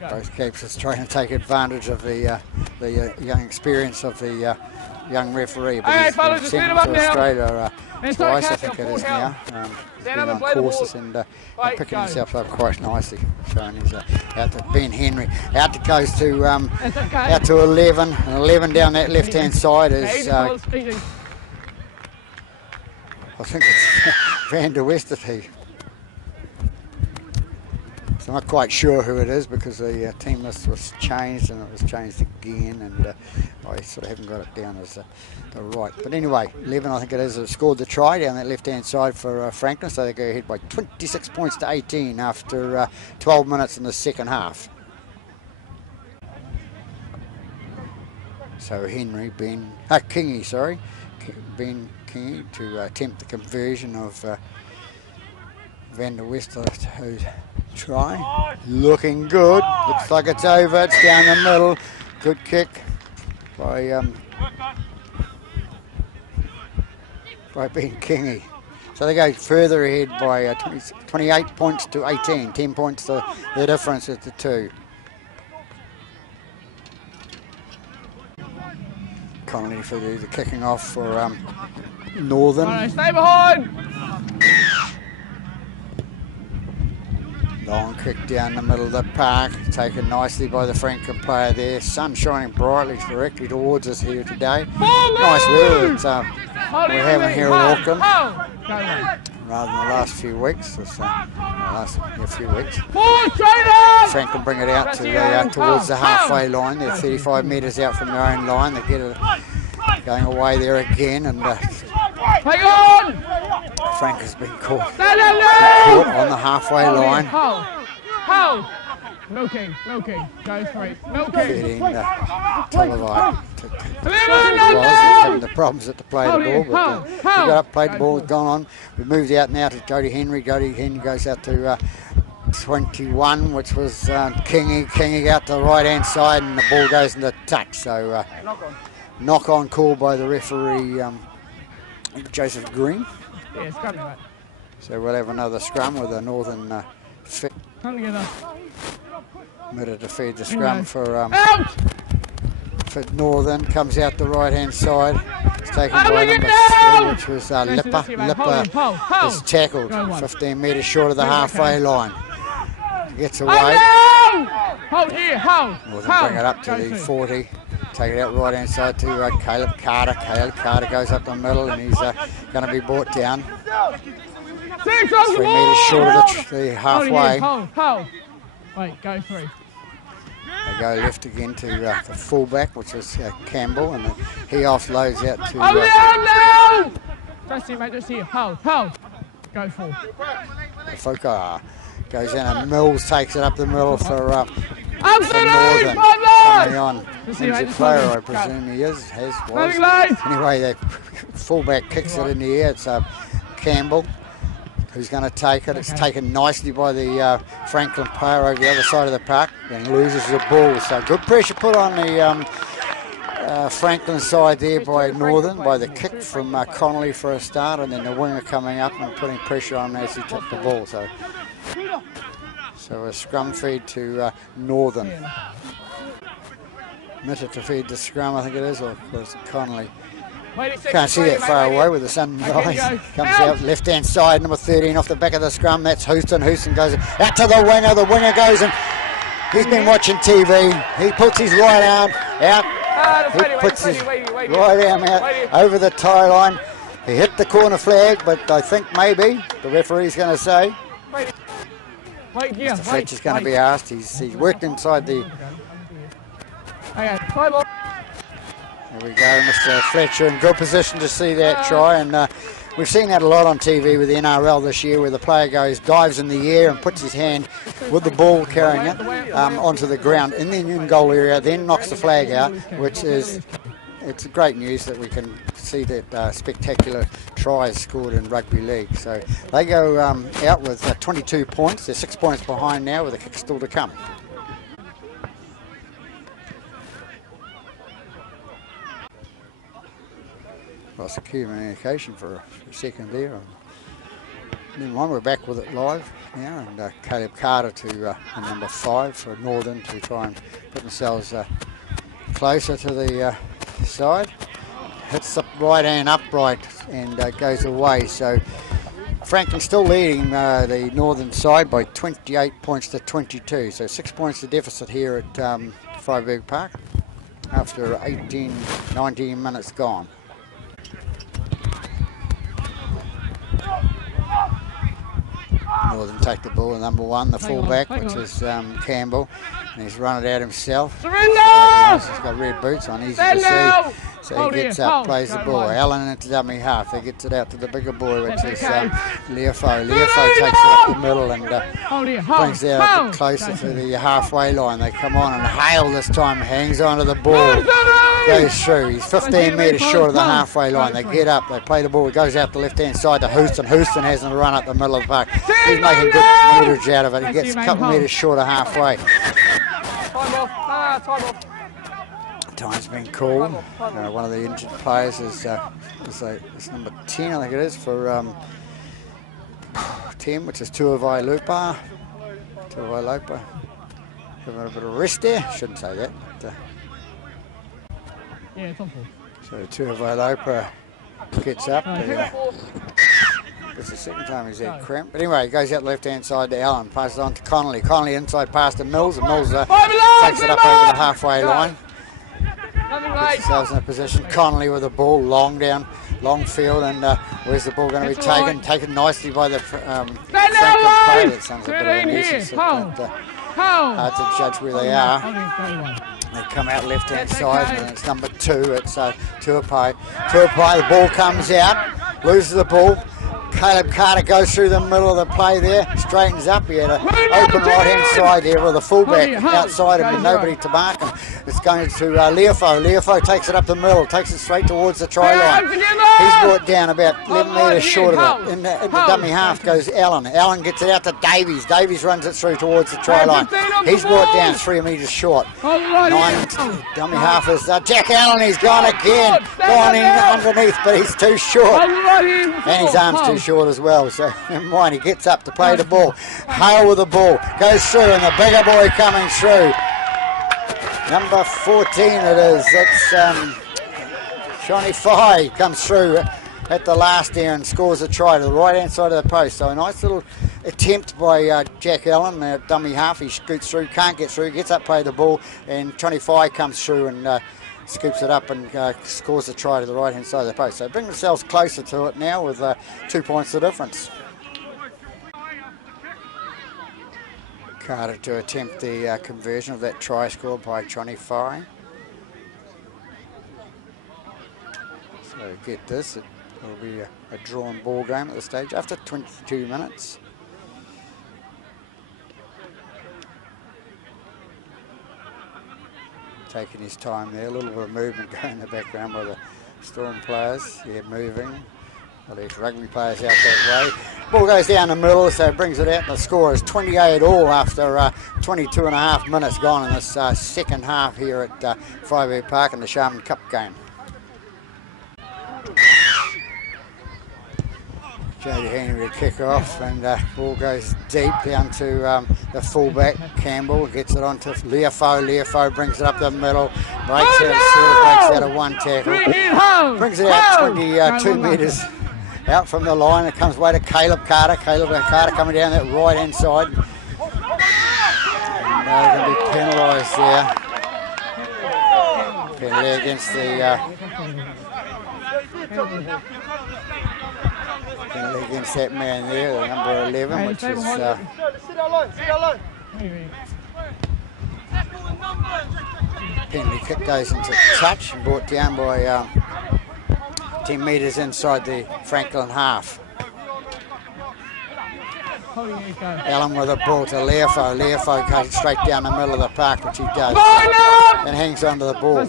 Both keepers trying to take advantage of the young experience of the young referee, but he's been sent to Australia twice, I think it is now. He's been on courses and picking himself up quite nicely, showing he's out to Ben Henry. Out it goes to out to 11, and 11 down that left-hand side is I think it's Van der Westerby. So I'm not quite sure who it is because the team list was changed and it was changed again, and I sort of haven't got it down as the right. But anyway, 11 I think it is, scored the try down that left-hand side for Franklin, so they go ahead by 26 points to 18 after 12 minutes in the second half. So Henry, Kingy, sorry, Ben Kingy to attempt the conversion of Van der Westerby, who's try. Looking good. Looks like it's over. It's down the middle. Good kick by Ben Kingy. So they go further ahead by 28 points to 18. 10 points the difference is the 2. Connolly for the kicking off for Northern. Right, stay behind. Long kick down the middle of the park, taken nicely by the Franklin player there. Sun shining brightly directly towards us here today. Nice weather we're having here in Auckland, rather than the last few weeks. Last few weeks. Franklin bring it out to towards the halfway line. They're 35 metres out from their own line. They get it going away there again, and Frank has been caught on the halfway line. No king, go straight, no king. Getting Tuivai having the problems at the play the ball, but he got up, played the ball, gone on. We moved out now to Jody Henry. Jody Henry goes out to 21, which was Kingy out to the right hand side, and the ball goes into tuck. So knock on call by the referee Joseph Green. Yeah, it's coming, right. So we'll have another scrum with a Northern fit. Come together. Minute to feed the scrum for Northern. Comes out the right hand side. It's taken by number 3, which was Lipper. Lipper is tackled 15 metres short of the halfway line. Gets away. Hold here, hold. Northern bring it up to the 40. Take it out right hand side to Caleb Carter. Caleb Carter goes up the middle and he's going to be brought down. 3 metres short of the halfway. Hold. Wait, go 3. They go left again to the fullback, which is Campbell, and he offloads out to... no! Just here, mate, just here. Hold. Go 4. Fuka goes in and Mills takes it up the middle for Northern. Coming on. Injured player, I presume he is, was. Anyway, the fullback kicks it in the air. It's Campbell who's going to take it. It's taken nicely by the Franklin player over the other side of the park and loses the ball. So good pressure put on the Franklin side there by Northern, by the kick from Connolly for a start, and then the winger coming up and putting pressure on as he took the ball. So a scrum feed to Northern. Minute to feed the scrum, I think it is, or was it Connolly? Can't see that far away with the sun rise. Comes out left hand side, number 13 off the back of the scrum. That's Houston. Houston goes out to the winger. The winger goes and he's been watching TV. He puts his right arm out. He puts his right arm out over the tie line. He hit the corner flag, but I think maybe the referee's going to say. Mr. Fletcher's going to be asked. He's worked inside the... There we go, Mr. Fletcher in good position to see that try, and we've seen that a lot on TV with the NRL this year, where the player dives in the air and puts his hand with the ball carrying it onto the ground in the in-goal area, then knocks the flag out, which is, it's great news that we can see that spectacular tries scored in rugby league. So they go out with 22 points. They're 6 points behind now with a kick still to come. Lost the communication for a second there. And then we're back with it live now, and Caleb Carter to number 5 for Northern to try and put themselves closer to the side. Hits the right hand upright and goes away. So Franklin still leading the Northern side by 28 points to 22. So 6 points to deficit here at Freiburg Park after 19 minutes gone. Northern take the ball, number 1, the fullback, which is Campbell, and he's run it out himself. Surrender! He's got red boots on, easy to see. So he gets up, plays the ball. Allen into dummy half. He gets it out to the bigger boy, which is Leofo. Leofo takes it up the middle and brings it out a bit closer to the halfway line. They come on, and Hale this time hangs onto the ball. Goes through. He's 15 metres short of the halfway line. They get up, they play the ball. It goes out the left-hand side to Houston. Houston hasn't run up the middle of the park. He's making good meterage out of it. He gets a couple of metres short of halfway. Time's been called. One of the injured players is number 10, I think it is, for 10, which is Tuavai Lupa. Tuavai Lupa. Giving a bit of rest there. Shouldn't say that. But, yeah, it's on full. So Tuavai Lupa gets up. It's the second time he's had cramp. But anyway, he goes out the left-hand side to Allen, passes on to Connolly. Connolly inside pass to Mills, and Mills takes it up over the halfway line. Puts themselves in a position. Connolly with the ball long down, long field, and where's the ball going to be taken? Taken nicely by the Franklin player. That sounds a bit of a nuisance. Hard to judge where they are. They come out left-hand side, and it's number 2. It's Tuapai. Tuapai, the ball comes out, loses the ball. Caleb Carter goes through the middle of the play there, straightens up. He had an open right-hand side there with a fullback outside him and nobody to mark him. It's going to Leofo. Leofo takes it up the middle, takes it straight towards the try line. He's brought down about 11 metres short of it. In the dummy half goes Allen. Allen gets it out to Davies. Davies runs it through towards the try line. He's brought down 3 metres short. 9 dummy half is Jack Allen. He's gone again. Gone in underneath, but he's too short. And his arm's too short as well, so never mind. He gets up to play the ball. Hale with the ball, goes through, and the bigger boy coming through. Number 14 it is. It's Johnny Fye comes through at the last there and scores a try to the right hand side of the post. So a nice little attempt by Jack Allen, dummy half. He scoots through, can't get through, gets up, play the ball, and 25 comes through and scoops it up and scores a try to the right-hand side of the post. So bring themselves closer to it now with 2 points of difference. Carter to attempt the conversion of that try scored by Johnny Fye. So get this, it'll be a drawn ball game at the stage after 22 minutes. Taking his time there, a little bit of movement going in the background by the Storm players. Yeah, moving. Well, there's rugby players out that way. Ball goes down the middle, so it brings it out. The score is 28 all after 22 and a half minutes gone in this second half here at Freyberg Park in the Sharman Cup game. Jody Henry to kick off, and ball goes deep down to the fullback. Campbell gets it onto Leofo. Leofo brings it up the middle, breaks out of one tackle, brings it out 22 metres out from the line. It comes away to Caleb Carter. Caleb Carter coming down that right hand side. And they're going to be penalised there. Penalty against that man there, the number 11, which is penalty kick goes into touch and brought down by 10 metres inside the Franklin half. Allen with a ball to Leofo. Leofo goes straight down the middle of the park, which he does, and hangs onto the ball.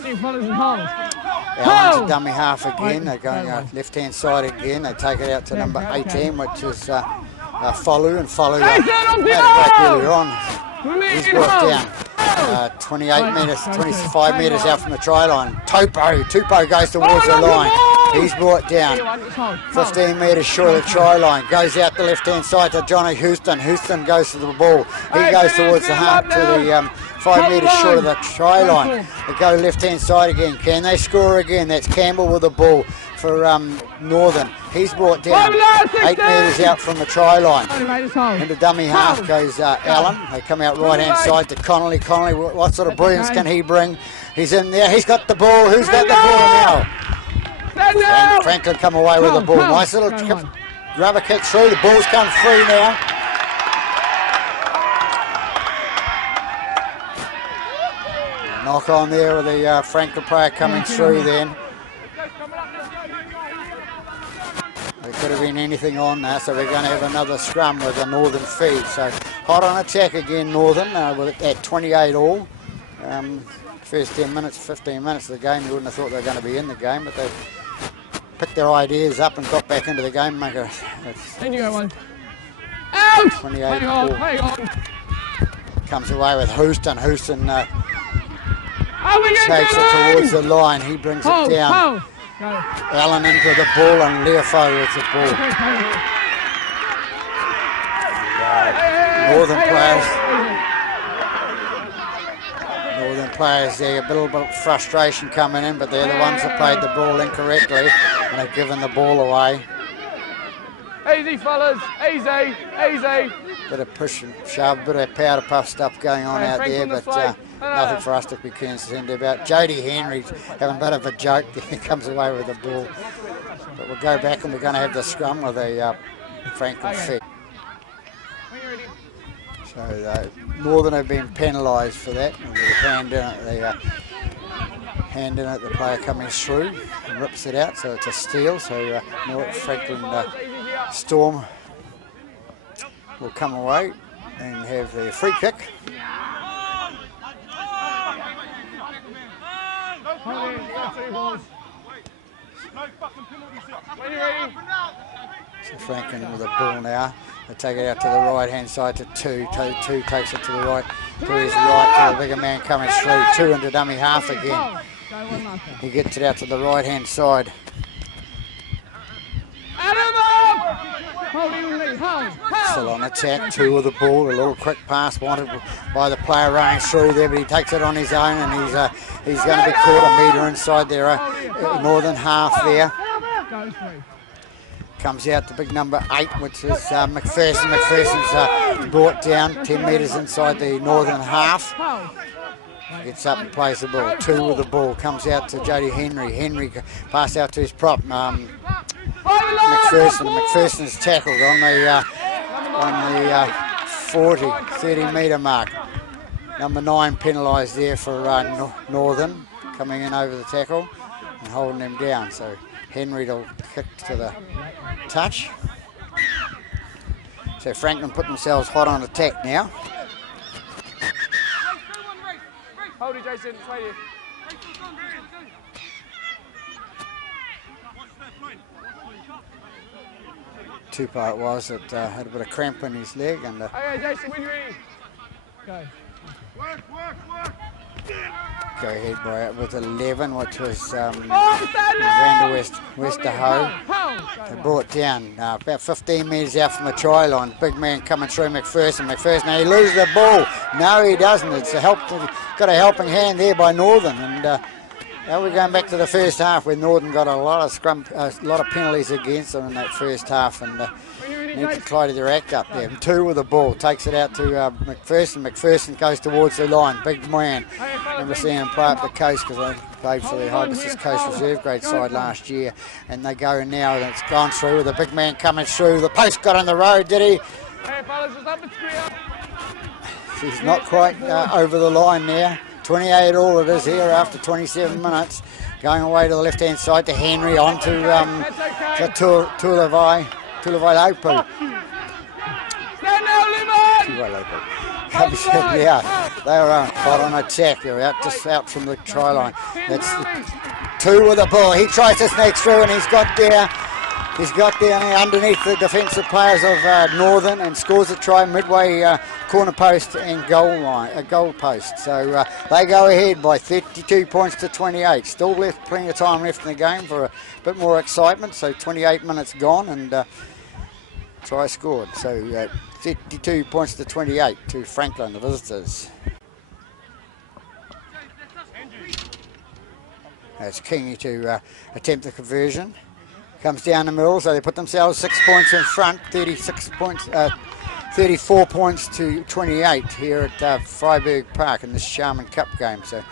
Allen's a dummy half again. They're going left-hand side again. They take it out to number 18, which is Follow, and Follow made a break earlier on. He's brought down 28 metres, 25 metres out from the try line. Tupou goes towards the line. He's brought down 15 metres short of the try line. Goes out the left-hand side to Johnny Houston. Houston goes to the ball. He goes towards the half to the 5 metres short of the try line. They go left-hand side again. Can they score again? That's Campbell with the ball for Northern. He's brought down 8 metres out from the try line. Into dummy half goes Allen. They come out right-hand side to Connolly. Connolly, what sort of brilliance can he bring? He's in there. He's got the ball. Who's got the ball now? And Franklin come away with the ball. Nice little rubber kick through. The ball's come free now. Knock on there with the Franklin player coming through then. There could have been anything on there, so we're going to have another scrum with the Northern feed. So hot on attack again, Northern, with at 28 all. First 10 minutes, 15 minutes of the game, you wouldn't have thought they were going to be in the game, but they picked their ideas up and got back into the game. Make it. Then you go one. Out! 28 all. Comes away with Houston. Houston takes it towards the line. He brings it down. Allen into the ball and Leofo with the ball. Northern players there, a little bit of frustration coming in, but they're the ones that played the ball incorrectly and have given the ball away. Easy, fellas. Easy. Bit of push and shove, bit of powder puff stuff going on out there, but nothing for us to be concerned about. Jody Henry's having a bit of a joke. He comes away with the ball. But we'll go back and we're going to have the scrum with a Franklin fit. So Northern have been penalised for that. And with a hand in it, the player coming through and rips it out, so it's a steal. So Franklin Storm will come away and have the free kick. So Franklin with the ball now. They take it out to the right hand side to Two. Two takes it to the right, to his right, to the bigger man coming through. Two into dummy half again. He gets it out to the right hand side. Still on attack, Two with the ball. A little quick pass wanted by the player running through there, but he takes it on his own, and he's going to be caught a metre inside their Northern half there. Comes out to big number 8, which is McPherson. McPherson's brought down 10 metres inside the northern half. Gets up and plays the ball. 2 with the ball. Comes out to Jody Henry. Henry pass out to his prop. McPherson. McPherson's tackled on the 30 metre mark. Number 9 penalised there for Northern, coming in over the tackle and holding them down. So Henry will kick to the touch. So Franklin put themselves hot on attack now. Hold it, Jason. It's right here. Tupa it was that had a bit of cramp in his leg and Okay, Jason, when you're ready. Go. Go ahead by with 11, which was Randall Westerho. They brought down about 15 metres out from the try line. Big man coming through, McPherson. McPherson, now he loses the ball. No, he doesn't. It's got a helping hand there by Northern. And now we're going back to the first half where Northern got a lot of penalties against them in that first half. And need to try to act up there. 2 with the ball, takes it out to McPherson. McPherson goes towards the line. Big man. Remember seeing him play up the coast because they played for the Hibiscus Coast Reserve grade side last year. And they go now and it's gone through with a big man coming through. The post got on the road, did he? He's not quite over the line there. 28 all it is here after 27 minutes. Going away to the left-hand side to Henry, on to Tulavai Lopo. Yeah, they were hot on attack. They're just out from the try line. That's 2 with the ball. He tries to snake through and he's got there underneath the defensive players of Northern and scores a try midway corner post and goal post. So they go ahead by 32 points to 28. Still plenty of time left in the game for a bit more excitement. So 28 minutes gone and try scored. So 32 points to 28 to Franklin, the visitors. That's Kingy to attempt the conversion. Comes down the middle, so they put themselves 6 points in front, 34 points to 28 here at Freiburg Park in this Sharman Cup game. So a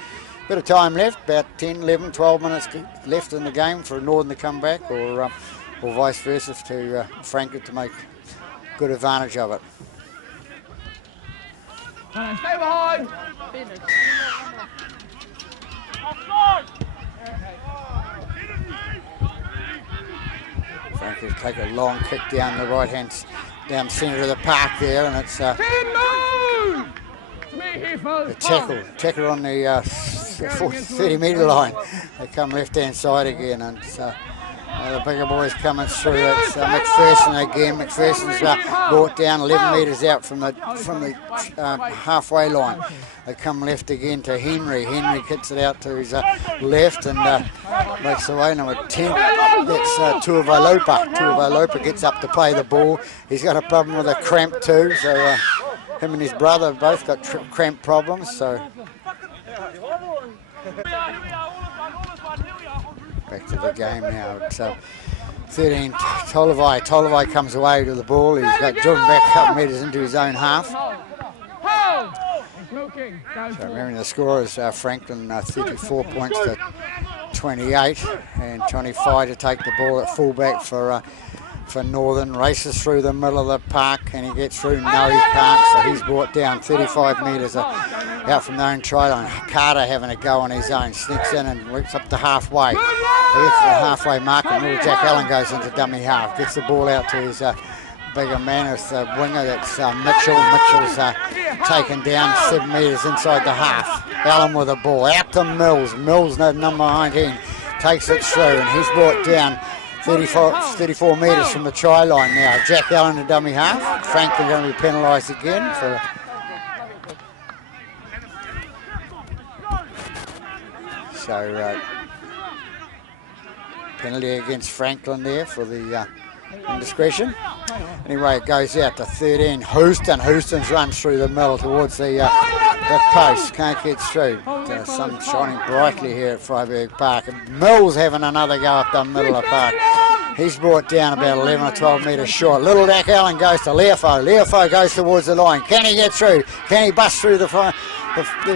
bit of time left, about 10, 11, 12 minutes left in the game for Northern to come back or vice versa to Franklin to make good advantage of it. Stay behind! Franklin take a long kick down the down centre of the park there, and it's the tackle on the 30 metre line. They come left hand side again, and the bigger boys coming through. It's McPherson again. McPherson's brought down 11 metres out from the halfway line. They come left again to Henry. Henry kicks it out to his left and makes the way. Number 10, that's Tuavalopa. Tuavalopa gets up to play the ball. He's got a problem with a cramp too, so him and his brother both got cramp problems. So back to the game now. It's 13, Tolavai. Tolavai comes away to the ball. He's got driven back a couple metres into his own half. So remembering the score is Franklin 34 points to 28, and Johnny Fye to take the ball at fullback for Northern. Races through the middle of the park, and he gets through. No, he can't, so he's brought down 35 metres out from their own try line. Carter having a go on his own, sneaks in and works up to halfway. He gets to the halfway mark, and little Jack Allen goes into dummy half, gets the ball out to his bigger man. It's the winger, that's Mitchell. Mitchell's taken down 7 metres inside the half. Allen with the ball, out to Mills. Mills, number 19, takes it through, and he's brought down 34 metres from the try line now. Jack Allen to dummy half. Franklin going to be penalised again for penalty against Franklin there for the indiscretion. Anyway, it goes out to 13. Houston's runs through the middle towards the post. Can't get through. The sun's shining brightly here at Freiburg Park. And Mills having another go up the middle of the park. He's brought down about 11 or 12 metres short. Little Dak Allen goes to Leofo. Leofo goes towards the line. Can he get through? Can he bust through the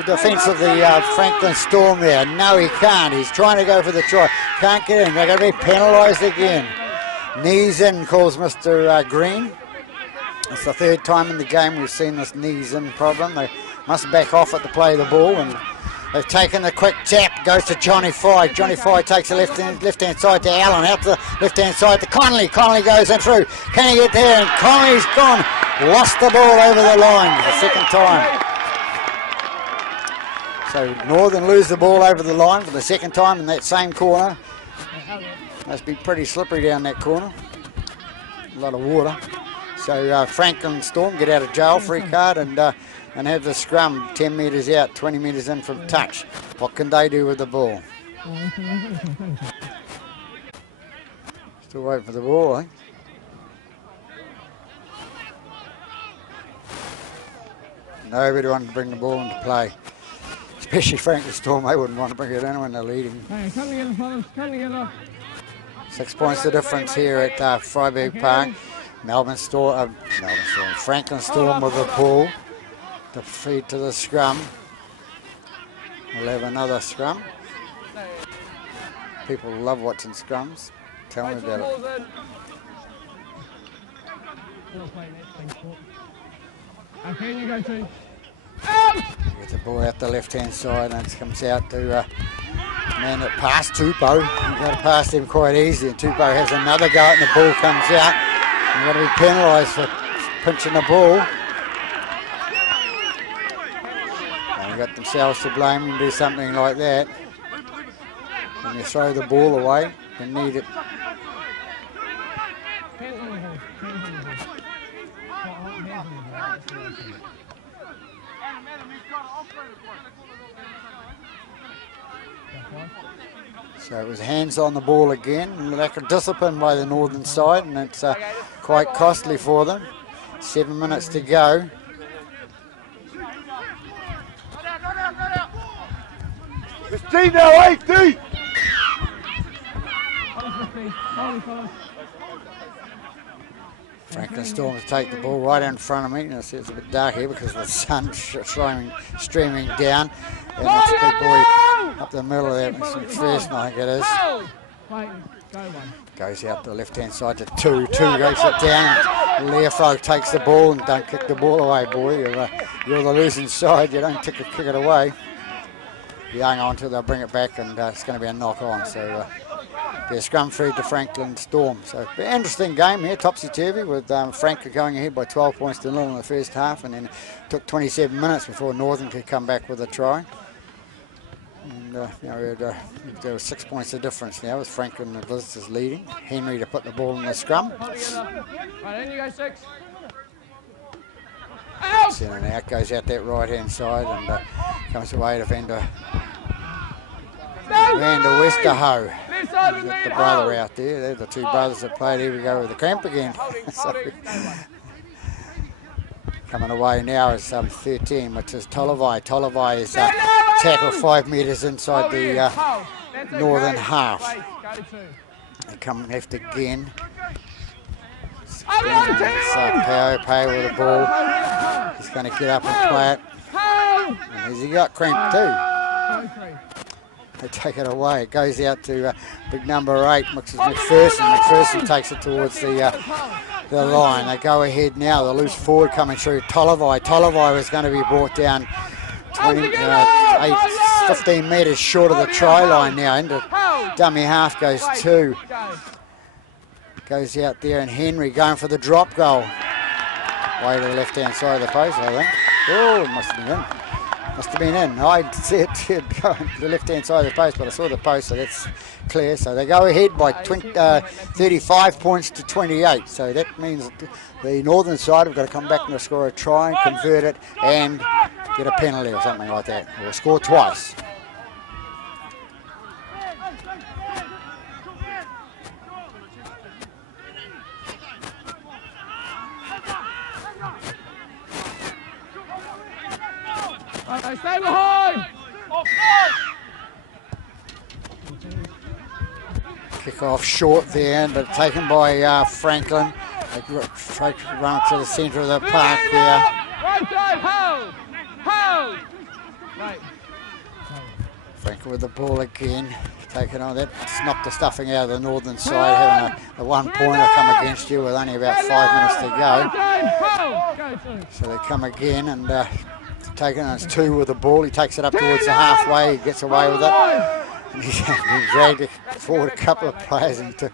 defence of the Franklin Storm there? No, he can't. He's trying to go for the try. Can't get in. They're going to be penalised again. Knees in, calls Mr. Green. It's the third time in the game we've seen this knees in problem. They must back off at the play of the ball, and they've taken the quick tap, goes to Johnny Fye. Johnny Fye takes the left-hand side to Allen, out to the left-hand side to Connolly. Connolly goes in through. Can he get there? And Connolly's gone. Lost the ball over the line the second time. So Northern lose the ball over the line for the second time in that same corner. Must be pretty slippery down that corner. A lot of water. So Franklin Storm get out of jail, free card, and have the scrum 10 metres out, 20 metres in from touch. What can they do with the ball? Still waiting for the ball, eh? Nobody wanted to bring the ball into play. Especially Franklin Storm, they wouldn't want to bring it in when they're leading. Hey, come together, fellas, come together. 6 points the difference here at Freiburg Park. Franklin Storm with the ball. The feed to the scrum. We'll have another scrum. People love watching scrums. Tell me about it. Okay, you go too. Get the ball out the left-hand side, and it comes out to man that passed Tupou. You've got to pass him quite easy, and Tupou has another go, and the ball comes out. You're going to be penalised for pinching the ball. They've got themselves to blame and do something like that. When you throw the ball away, you need it. So it was hands on the ball again. Lack of discipline by the Northern side, and it's quite costly for them. 7 minutes to go. It's D now, 8 D. Franklin Storm to take the ball right in front of me. Now, see, it's a bit dark here because the sun's streaming down. And it's a good boy up the middle of that McPherson, I think it is. Goes out to the left-hand side to two. Two goes it down. Leofo takes the ball, and don't kick the ball away, boy. You're the losing side. You don't kick it away. You hang on till they'll bring it back, and it's going to be a knock-on. So there's scrum feed to Franklin Storm. So interesting game here, topsy-turvy, with Franklin going ahead by 12 points to 0 in the first half, and then it took 27 minutes before Northern could come back with a try. And there were 6 points of difference now with Franklin the visitors leading. Henry to put the ball in the scrum. Right, in you go, 6. Centre and out, goes out that right-hand side, and comes away to Vander Westerho. Got the brother out there. They're the two brothers that played. Here we go with the cramp again. So, coming away now is 13, which is Tolavai. Tolavai is tackled 5 metres inside the northern half. They come left again. Pao with the ball. He's going to get up and play it. And has he got cramp too? They take it away. It goes out to big number 8, which is McPherson. McPherson takes it towards the line. They go ahead now. The loose forward coming through. Tolavai. Tolavai was going to be brought down 15 metres short of the try line now. Into dummy half goes 2. Goes out there, and Henry going for the drop goal. Way to the left-hand side of the post, I think. Oh, it must have been in. Must have been in. I see it go to the left-hand side of the post, but I saw the post, so that's clear. So they go ahead by 35 points to 28. So that means the northern side have got to come back and score a try, convert it, and get a penalty or something like that, or score twice. Stay behind! Kick off short there, but taken by Franklin. They run it to the centre of the park there. Right side, hold! Hold! Right. Franklin with the ball again. Taken on that. It's knocked the stuffing out of the northern side, having a one-pointer come against you with only about 5 minutes to go. So they come again and taken on. It's 2 with the ball. He takes it up towards the halfway. He gets away with it. And he dragged forward a couple of players and to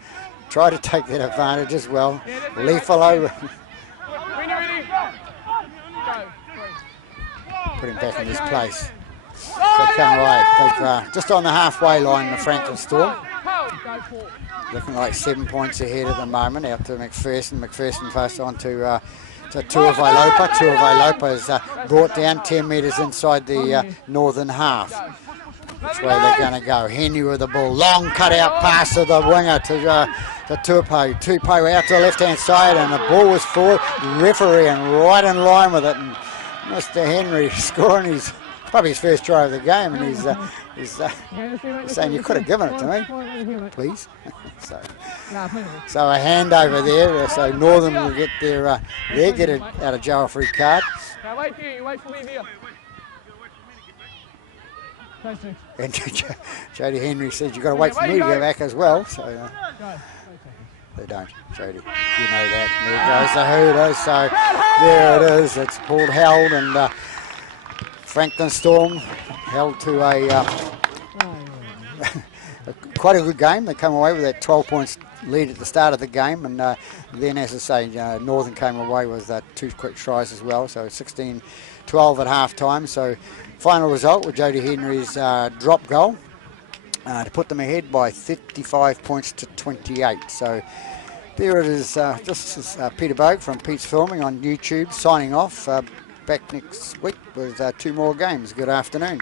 try to take that advantage as well. Lethal over. Put him back in his place. They come away. They've, just on the halfway line, the Franklin Storm. Looking like 7 points ahead at the moment, out to McPherson. McPherson passed on to Tuavailopa. Tuavailopa is brought down 10 metres inside the northern half. Which way they're going to go. Henry with the ball. Long cut-out pass to the winger to Tupo. Tupo out to the left-hand side, and the ball was forward. Referee and right in line with it. And Mr. Henry scoring probably his first try of the game, and he's saying, you could have given it to me, please. so a handover there. So Northern will get their get it out of jail free card. Now wait here, you wait for me here. And Jody Henry said, you've got to wait for me to go back as well. So they don't, Jody. You know that. And there goes the Hooters. So there it is. It's pulled held, and Franklin Storm held to quite a good game. They come away with that 12 points lead at the start of the game, and then, as I say, Northern came away with 2 quick tries as well. So 16-12 at half time. So final result with Jody Henry's drop goal to put them ahead by 55 points to 28. So there it is. This is Peter Bogue from Pete's Filming on YouTube signing off. Back next week with 2 more games. Good afternoon.